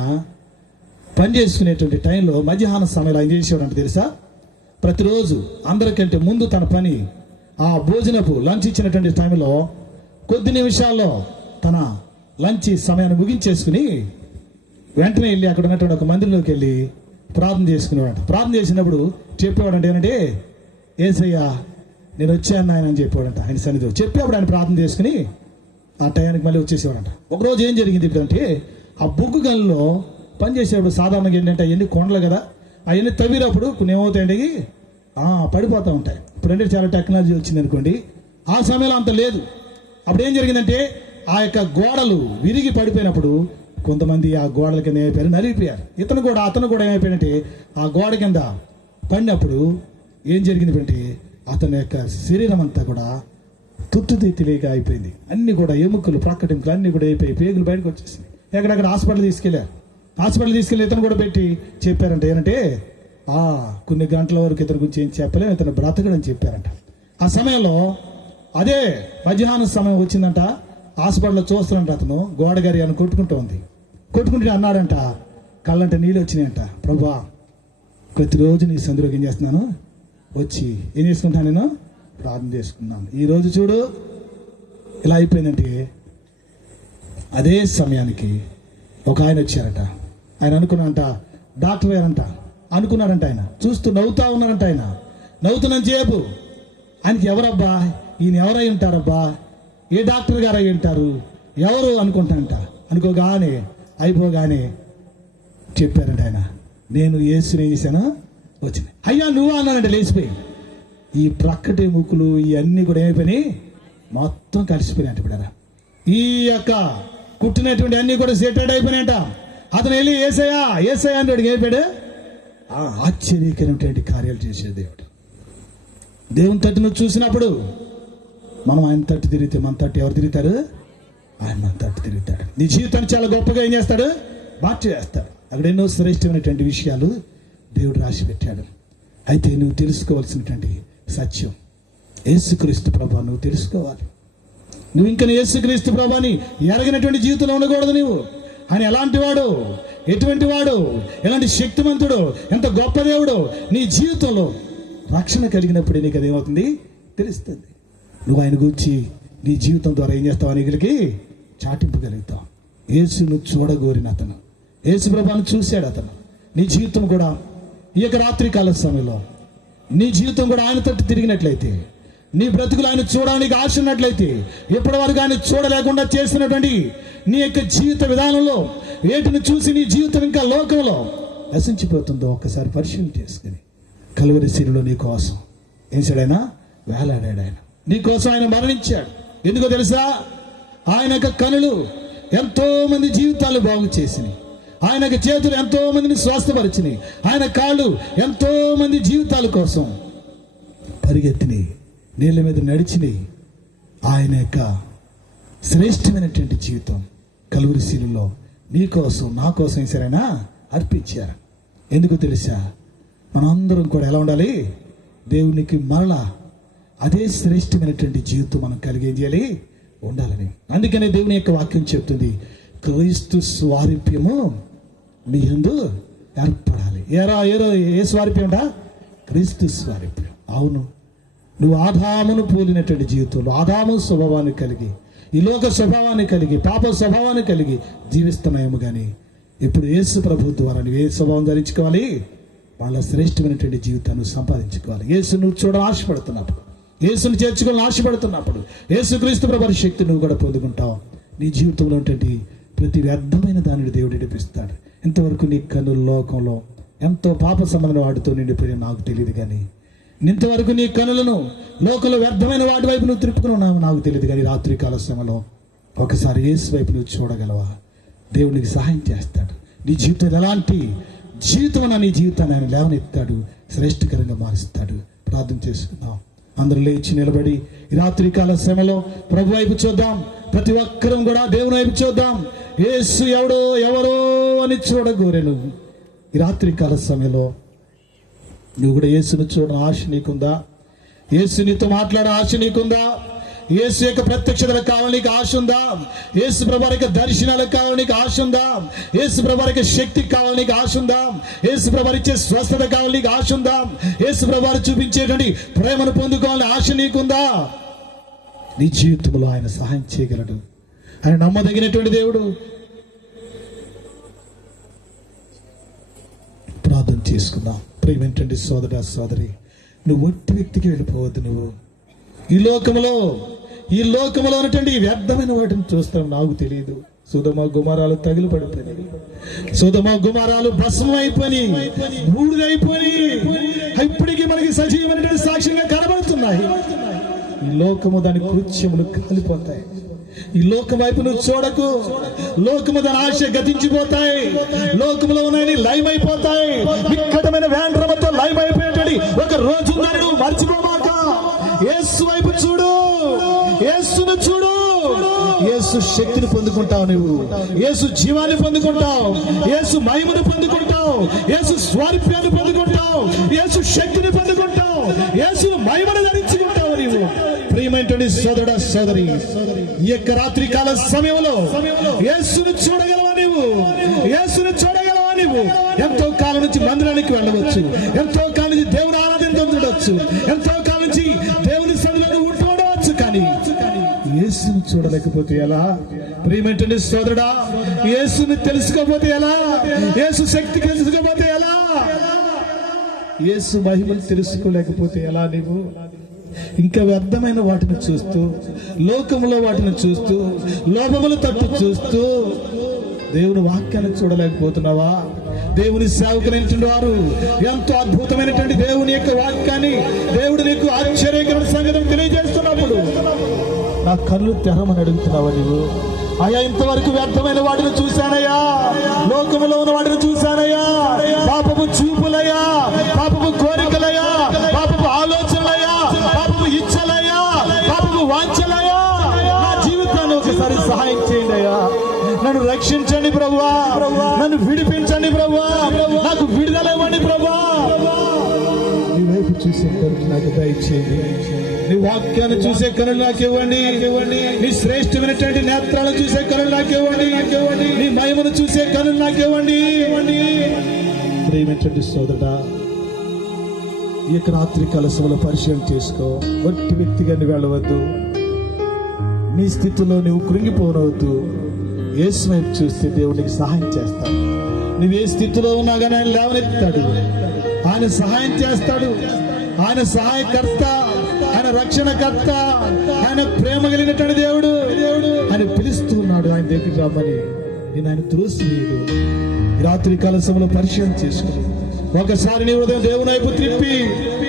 పనిచేసుకునేటువంటి టైంలో మధ్యాహ్న సమయంలో ఆయన చేసేవాడంటే తెలుసా? ప్రతిరోజు అందరికంటే ముందు తన పని, ఆ భోజనపు లంచ్ ఇచ్చినటువంటి టైంలో కొద్ది నిమిషాల్లో తన లంచ్ సమయాన్ని ముగించేసుకుని వెంటనే వెళ్ళి అక్కడ ఉన్నటువంటి ఒక మందిరంలోకి వెళ్ళి ప్రార్థన చేసుకునేవాడు. ప్రార్థన చేసినప్పుడు చెప్పేవాడంటే ఏంటంటే, యేసయ్యా నేను వచ్చాను ఆయన అని చెప్పాడంట. ఆయన సన్నిధిలో చెప్పేప్పుడు ఆయన ప్రార్థన చేసుకుని ఆ టయానికి మళ్ళీ వచ్చేసేవాడంట. ఒకరోజు ఏం జరిగింది అంటే, ఆ బొగ్గు గనుల్లో పనిచేసేప్పుడు సాధారణంగా ఏంటంటే అవన్నీ కొండలు కదా, అవన్నీ తవ్వినప్పుడు కొన్ని ఏమవుతాయండి, పడిపోతూ ఉంటాయి. ఇప్పుడంటే చాలా టెక్నాలజీ వచ్చింది అనుకోండి, ఆ సమయంలో అంత లేదు. అప్పుడు ఏం జరిగిందంటే, ఆ యొక్క గోడలు విరిగి పడిపోయినప్పుడు కొంతమంది ఆ గోడల కింద ఏమైపోయారు? నలిగిపోయారు. అతను కూడా ఏమైపోయాడంటే, ఆ గోడ కింద పడినప్పుడు ఏం జరిగింది అంటే, అతని యొక్క శరీరం అంతా కూడా తెలియక అయిపోయింది. అన్ని కూడా ఎముకలు, ప్రక్కటింపులు అన్ని కూడా అయిపోయి పేగులు బయటకు వచ్చేసింది. ఎక్కడెక్కడ హాస్పిటల్ తీసుకెళ్ళి ఇతను కూడా పెట్టి చెప్పారంట ఏంటంటే, కొన్ని గంటల వరకు ఇతని గురించి ఏం చెప్పలేము, ఇతను బ్రతకడని చెప్పారంట. ఆ సమయంలో అదే మధ్యాహ్నం సమయం వచ్చిందంట. హాస్పిటల్లో చూస్తానంట, అతను గోడగారి అని కొట్టుకుంటే అన్నాడంట, కళ్ళంటే నీళ్ళు వచ్చినాయంట. ప్రభువా, ప్రతిరోజు నీ సందులోకి ఏం చేస్తున్నాను, వచ్చి ఏం చేసుకుంటాను, నేను ప్రార్థన చేసుకున్నాను. ఈరోజు చూడు ఇలా అయిపోయిందంటే, అదే సమయానికి ఒక ఆయన వచ్చారట. ఆయన అనుకున్నాడంట, డాక్టర్ గారంట అనుకున్నాడంట. ఆయన చూస్తూ నవ్వుతా ఉన్నారంట. ఆయన నవ్వుతున్నాను చేపు ఆయనకి ఎవరబ్బా, ఈయన ఎవరై ఉంటారబ్బా, ఏ డాక్టర్ గారు అయి ఉంటారు, ఎవరు అనుకుంటానంట. అనుకోగానే అయిపోగానే చెప్పారంట ఆయన, నేను యేసుని ఏం చేశాను, వచ్చింది. అయ్యా నువ్వా అన్నానంటే లేచిపోయి. ఈ ప్రక్కటి ముక్కులు ఇవన్నీ కూడా ఏమైపోయినాయి, మొత్తం కలిసిపోయినాయంట. ఇప్పుడు ఈ యొక్క కుట్టినటువంటి అన్ని కూడా సెటెడ్ అయిపోయినాయంట. అతను వెళ్ళి యేసయ్యా అని వాడికి అయిపోయాడు. ఆశ్చర్యకరమైనటువంటి కార్యాలు చేసే దేవుడు. దేవుని తట్టు నువ్వు చూసినప్పుడు మనం ఆయన తట్టు తిరిగితే మన తట్టు ఎవరు తిరుగుతారు? ఆయన మన తట్టు తిరుగుతాడు. నీ జీవితాన్ని చాలా గొప్పగా ఏం చేస్తాడు, మార్చి చేస్తాడు. అక్కడ ఎన్నో శ్రేష్టమైనటువంటి విషయాలు దేవుడు రాసి పెట్టాడు. అయితే నువ్వు తెలుసుకోవాల్సినటువంటి సత్యం యేసుక్రీస్తు ప్రభు నువ్వు తెలుసుకోవాలి. నువ్వు ఇంకా యేసుక్రీస్తు ప్రభుని ఎరగినటువంటి జీవితంలో ఉండకూడదు. నువ్వు ఆయన ఎలాంటి వాడు, ఎటువంటి వాడు, ఎలాంటి శక్తిమంతుడు, ఎంత గొప్ప దేవుడు. నీ జీవితంలో రక్షణ కలిగినప్పుడే నీకు అదేమవుతుంది, తెలుస్తుంది. నువ్వు ఆయన గురించి నీ జీవితం ద్వారా ఏం చేస్తావు? అనేకులకి చాటింపగలుగుతావు. యేసును చూడగోరిన అతను, యేసు ప్రభువును చూశాడు అతను. నీ జీవితం కూడా ఈ యొక్క రాత్రికాల సమయంలో నీ జీవితం కూడా ఆయన తట్టు తిరిగినట్లయితే, నీ బ్రతుకులు ఆయన చూడడానికి ఆశ ఉన్నట్లయితే, ఇప్పటి వరకు ఆయన చూడలేకుండా చేసినటువంటి నీ యొక్క జీవిత విధానంలో వేటిని చూసి నీ జీవితం ఇంకా లోకంలో నశించిపోతుందో ఒక్కసారి పరిశీలన చేసుకుని, కలువరి శిలువలో నీ కోసం ఏసాడైనా వేలాడాడు. ఆయన నీ కోసం ఆయన మరణించాడు. ఎందుకో తెలుసా? ఆయన యొక్క కనులు ఎంతో మంది జీవితాలు బాగు చేసినాయి. ఆయన యొక్క చేతులు ఎంతో మందిని స్వస్థపరిచినాయి. ఆయన కాళ్ళు ఎంతో మంది జీవితాల కోసం పరిగెత్తినాయి, నీళ్ళ మీద నడిచినాయి. ఆయన యొక్క శ్రేష్టమైనటువంటి జీవితం కలువరి శిలువలో నీ కోసం నా కోసం ఈసారైనా అర్పించారు. ఎందుకు తెలుసా? మనందరం కూడా ఎలా ఉండాలి? దేవునికి మరలా అదే శ్రేష్టమైనటువంటి జీవితం మనం కలిగి ఏం చేయాలి? ఉండాలని. అందుకనే దేవుని యొక్క వాక్యం చెప్తుంది, క్రీస్తు స్వారూప్యము మీ యందు ఏర్పడాలి. ఏ స్వారూప్యం ఉందా? క్రీస్తు స్వారూప్యం. అవును, నువ్వు ఆదామును పోలినటువంటి జీవితంలో ఆదాము స్వభావాన్ని కలిగి, ఈ లోక స్వభావాన్ని కలిగి, పాప స్వభావాన్ని కలిగి జీవిస్తున్నాయేమో కానీ ఇప్పుడు యేసు ప్రభు ద్వారా నువ్వు ఏ స్వభావం ధరించుకోవాలి? వాళ్ళ శ్రేష్టమైనటువంటి జీవితాన్ని సంపాదించుకోవాలి. యేసు నువ్వు చూడాలని ఆశపడుతున్నప్పుడు, యేసును చేర్చుకోవాలని ఆశపడుతున్నప్పుడు, యేసు క్రీస్తు ప్రభు శక్తి నువ్వు కూడా పొందుకుంటావు. నీ జీవితంలో ఉన్నటువంటి ప్రతి వ్యర్థమైన దానిని దేవుడు నడిపిస్తాడు. ఇంతవరకు నీ కన్నుల లోకంలో ఎంతో పాప సంబంధమైన వాటితో నిండిపోయినా నాకు తెలియదు, కానీ ఇంతవరకు నీ కనులను లోకంలో వ్యర్థమైన వాటి వైపు నువ్వు తిప్పుకుని ఉన్నావు నాకు తెలియదు, కానీ రాత్రికాల సమయంలో ఒకసారి యేసు వైపు నువ్వు చూడగలవా? దేవునికి సహాయం చేస్తాడు. నీ జీవితం ఎలాంటి జీవితం అన్న నీ జీవితాన్ని ఆయన లేవనెత్తాడు, శ్రేష్టకరంగా మారుస్తాడు. ప్రార్థన చేసుకుందాం. అందరూ లేచి నిలబడి ఈ రాత్రికాల సమయంలో ప్రభు వైపు చూద్దాం. ప్రతి ఒక్కరం కూడా దేవుని వైపు చూద్దాం. యేసు ఎవరో అని చూడగోరెను. ఈ రాత్రికాల సమయంలో నువ్వు కూడా యేసును చూడని ఆశ నీకుందా? యేసు నీతో మాట్లాడే ఆశ నీకుందా? యేసు యొక్క ప్రత్యక్షతలకు కావాలని నీకు ఆశ ఉందా? యేసు ప్రభు యొక్క దర్శనాలకు కావాలని నీకు ఆశ ఉందా? యేసు ప్రభు యొక్క శక్తికి కావాలని నీకు ఆశ ఉందా? యేసు ప్రభు ఇచ్చే స్వస్థత కావాలని నీకు ఆశ ఉందా? యేసు ప్రభు చూపించేటువంటి ప్రేమను పొందుకోవాలని ఆశ నీకుందా? నీ జీవితంలో ఆయన సహాయం చేయగలడు. ఆయన నమ్మదగినటువంటి దేవుడు. ప్రార్థన చేసుకుందాం. ప్రియమైనటువంటి సోదర సోదరి, నువ్వు ఒట్టి వ్యక్తికి వెళ్ళిపోవద్దు. నువ్వు ఈ లోకములో ఉన్నటువంటి వ్యర్థమైన వాటిని చూస్తాం. నాకు తెలియదు, సొదొమ గుమారాలు తగిలి పడిపోయినాయి, సొదొమ గుమారాలు భస్మం అయిపోయి బూడిదైపోయి ఇప్పటికీ మనకి సజీవమైనటువంటి సాక్ష్యంగా కనబడుతున్నాయి. ఈ లోకము దాని కృత్యములు కాలిపోతాయి. ఈ లోకం వైపు నువ్వు చూడకు. లోకము దాని ఆశ గతించిపోతాయి. లోకములో ఉన్నాయి లయమైపోతాయి. వికటమైన వ్యాండ్రమతో లయమైపోయేటది ఒక రోజు ఉందని నువ్వు మర్చిపోమాక. యేసు వైపు చూడు, యేసును చూడు. యేసు శక్తిని పొందుకుంటావు. నువ్వు యేసు జీవాన్ని పొందుకుంటావు, యేసు మహిమను పొందుకుంటావు, యేసు స్వారూప్యాన్ని పొందుకుంటావు, యేసు శక్తిని పొందుకుంటావు, యేసును మహిమను ధరించుకుంటావు. నీవు ప్రియమైనటువంటి సోదరుడా సోదరి, ఈ యొక్క రాత్రి కాల సమయంలో యేసును చూడగలవా? నీవు యేసును చూడగలవా? నీవు ఎంతో కాలం నుంచి మందిరానికి వెళ్ళవచ్చు, ఎంతో కాలం నుంచి దేవుని ఆరాధించవచ్చు, ఎంతో కాలం నుంచి దేవుని సన్నిధిలో ఉంటూ ఉండవచ్చు, కానీ యేసును చూడలేకపోతే ఎలా? ప్రియమైనటువంటి సోదరుడా, యేసుని తెలుసుకోకపోతే ఎలా? యేసు శక్తి తెలుసుకోకపోతే ఎలా? యేసు మహిమను తెలుసుకోలేకపోతే ఎలా? నీవు ఇంకా వ్యర్థమైన వాటిని చూస్తూ, లోకములో వాటిని చూస్తూ, లోపముల తట్టు చూస్తూ దేవుని వాక్యాన్ని చూడలేకపోతున్నావా? దేవుని సేవకులైనటువంటి వారు ఎంతో అద్భుతమైనటువంటి దేవుని యొక్క వాక్యాన్ని దేవుడు నీకు ఆశ్చర్యకరమైన సంగతి తెలియజేస్తున్నప్పుడు నా కళ్ళు తెరమని అడుగుతున్నావా? నీవు అయ్యా, ఇంతవరకు వ్యర్థమైన వాటిని చూశానయ్యా, లోకములో ఉన్న వాటిని చూశానయ్యా, పాపపు చూపులయ్యా, పాపపు కోరికలయ్యా, పాపపు ఆలోచనలయ్యా, పాపపు ఇచ్చలయ్యా, పాపపు వాంఛలయ్యా, నా జీవితాన్ని ఒకసారి సహాయం చేయండి అయ్యా. నన్ను రక్షించండి ప్రభువా, నన్ను విడిపించండి ప్రభువా, నాకు విడుదల ఇవ్వండి ప్రభువా. నీ వైపు చూసే కరుణ నాకు దయచేయండి. నీ వాక్యాన్ని చూసే కరుణ నాకు ఇవ్వండి. నీ శ్రేష్టమైనటువంటి నేత్రాలను చూసే కరుణ నాకు ఇవ్వండి. నీ మహిమను చూసే కరుణ నాకు ఇవ్వండి. ప్రియమైనటువంటి సోదరుడా, ఈ యొక్క రాత్రి కాల సభలో పరిశీలన చేసుకో. ఒట్టి వ్యక్తిగా నువ్వు వెళ్ళవద్దు. మీ స్థితిలో నువ్వు కృంగిపోనవద్దు. యేసు వైపు చూస్తే దేవుడికి సహాయం చేస్తాడు. నువ్వు ఏ స్థితిలో ఉన్నా కానీ ఆయన లేవనెత్తాడు. ఆయన సహాయం చేస్తాడు. ఆయన సహాయకర్త, ఆయన రక్షణకర్త, ఆయన ప్రేమ కలిగినటువంటి దేవుడు. ఆయన పిలుస్తున్నాడు ఆయన దగ్గరికి రమ్మని. నేను ఆయన త్రోసివేయడు. రాత్రి కాల సమయంలో పరిశీలన చేసుకుని ఒకసారి నీ హృదయం దేవుని వైపు త్రిప్పి,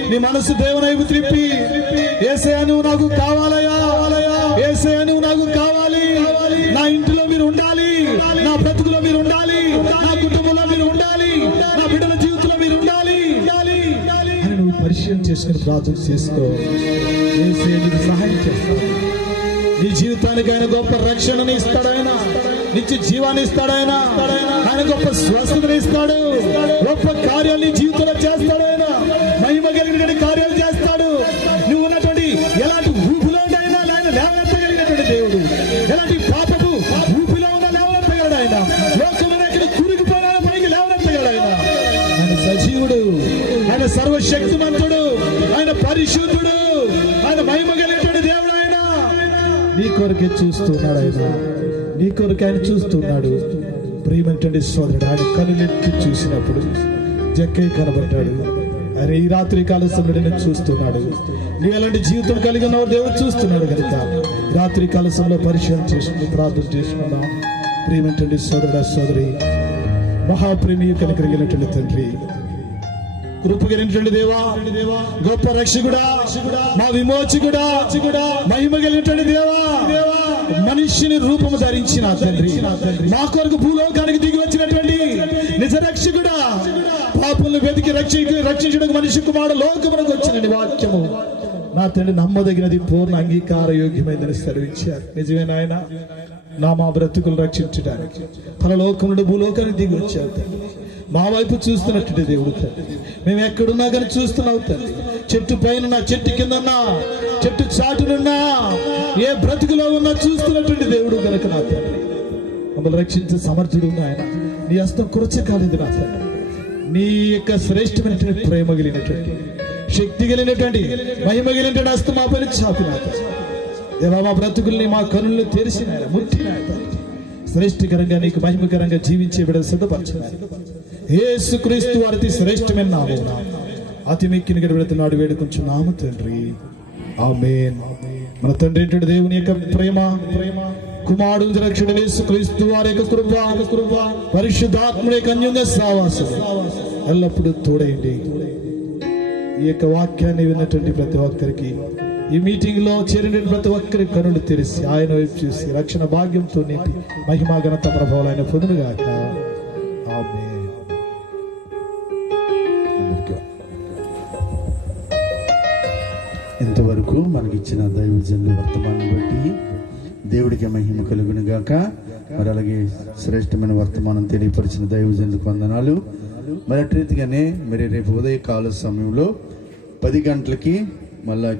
నీ మనసు దేవుని వైపు త్రిప్పి, యేసయ్యా నువ్వు నాకు కావాలయా, యేసయ్యా నువ్వు నాకు కావాలి, నా ఇంటిలో మీరు ఉండాలి, నా బ్రతుకులో మీరు ఉండాలి, నా కుటుంబంలో మీరు ఉండాలి, నా బిడ్డల జీవితంలో మీరు ఉండాలి అని నువ్వు పరిశీలన చేసుకుని ప్రార్థన చేసుకో. యేసయ్య నీకు సహాయం చేస్తాడు. నీ జీవితానికి ఆయన గొప్ప రక్షణని ఇస్తాడు. ఆయన నిత్య జీవాన్ని ఇస్తాడు. ఆయన గొప్ప స్వస్థతని ఇస్తాడు. గొప్ప కార్యాలు నీ జీవితంలో చేస్తాడు. ఆయన మహిమ కలిగినటువంటి కార్యాలు చేస్తాడు. నువ్వు ఉన్నటువంటి ఎలాంటి ఊపిలో అయినా ఆయన లేవనెత్తగలిగినటువంటి దేవుడు. ఎలాంటి పాపపు ఊపిలో ఉన్నా లేవనెత్తగలడు. ఆయన లోకంలో ఎక్కడ కూరుకుపోయినా పైకి లేవనెత్తగలడు. ఆయన సజీవుడు, ఆయన సర్వశక్తిమంతుడు, ఆయన పరిశుద్ధుడు, ఆయన మహిమ కలిగినటువంటి దేవుడు. ఆయన నీ కొరకే చూస్తున్నాడు. ఆయన నీ కొరకు ఆయన చూస్తున్నాడు. ప్రియమైనటువంటి సోదరుడు, ఆయన కనులెత్తి చూసినప్పుడు జక్కయ్య కనబడ్డాడు. ఆయన ఈ రాత్రి కాల సమయంలో చూస్తున్నాడు. నీ ఎలాంటి జీవితం కలిగి ఉన్నావు దేవుడు చూస్తున్నాడు కనుక రాత్రి కాల సమయంలో పరిశీలన చేసుకుని ప్రార్థన చేసుకున్నాం. ప్రియమైనటువంటి సోదరుడు, సోదరి, మహాప్రేమి కలిగినటువంటి తండ్రి, కృపగలిగినటువంటి దేవా, గొప్ప రక్షకుడా, మా విమోచకుడా, మహిమ కలిగినటువంటి దేవా, మనిషిని రూపము ధరించిన తండ్రి, మా కొరకు భూలోకానికి దిగి వచ్చినటువంటి నిజ రక్షకుడా, పాపులను వెతికి రక్షించడానికి మనిషి కుమారుడు లోకమునకు వచ్చిన వాక్యము నా తండ్రి నమ్మదగినది, పూర్ణ అంగీకార యోగ్యమైందని సెలవిచ్చారు. నిజమే నాయన, మా బ్రతుకులు రక్షించడానికి పరలోకం నుండి భూలోకానికి దిగి వచ్చారు తండ్రి. మా వైపు చూస్తున్నట్టు దేవుడు తండ్రి, మేము ఎక్కడున్నా కానీ చూస్తున్నావు తండ్రి. చెట్టు పైన, చెట్టు కిందన్నా, చెట్టు చాటునున్నా, ఏ బ్రతుకులో ఉన్నా చూస్తున్నటువంటి దేవుడు కనుక నా తండ్రి మమ్మల్ని రక్షించే సమర్థుడు ఆయన. నీ హస్తం కురచకాలేదు నా తండ్రి. నీ యొక్క శ్రేష్టమైనటువంటి ప్రేమ కలిగినటువంటి, శక్తి కలిగినటువంటి, మహిమ కలిగినటువంటి హస్తం మా పైన చాపిన దేవా, మా బ్రతుకుల్ని, మా కనులను తెరిచిన ముట్టిన శ్రేష్టకరంగా నీకు మహిమకరంగా జీవించే బిడ్డలు సిద్ధపరచినారు. యేసుక్రీస్తు వారి శ్రేష్టమైన నామమున అతి మిక్కిన గడిపెడుతున్నాడు వేడుకొంచున్నాము తండ్రి, ఆమేన్. మన తండ్రి ఏంటంటే దేవుని యొక్క ప్రేమ, కుమారుడు రక్షకుడు యేసుక్రీస్తు వారి యొక్క కృప, పరిశుద్ధాత్ముడి యొక్క అన్యోన్య సహవాసం ఎల్లప్పుడూ తోడైంది. ఈ యొక్క వాక్యాన్ని విన్నటువంటి ప్రతి ఒక్కరికి, ఈ మీటింగ్ లో చేరిన ప్రతి ఒక్కరి కనులు తెరిచి ఆయన వైపు చూసి రక్షణ భాగ్యంతో నింపి మహిమా ఘనత ప్రభావాలు ఆయన పొందునుగాక. ఆమేన్. ఇంతవరకు మనకిచ్చిన దైవజనుల వర్తమానం బట్టి దేవుడికి మహిమ కలుగును గాక. మరి అలాగే శ్రేష్టమైన వర్తమానం తెలియపరిచిన దైవజనులకు వందనాలు. మరి అటు రీతిగానే మరి రేపు ఉదయకాల సమయంలో 10 గంటలకి మళ్ళా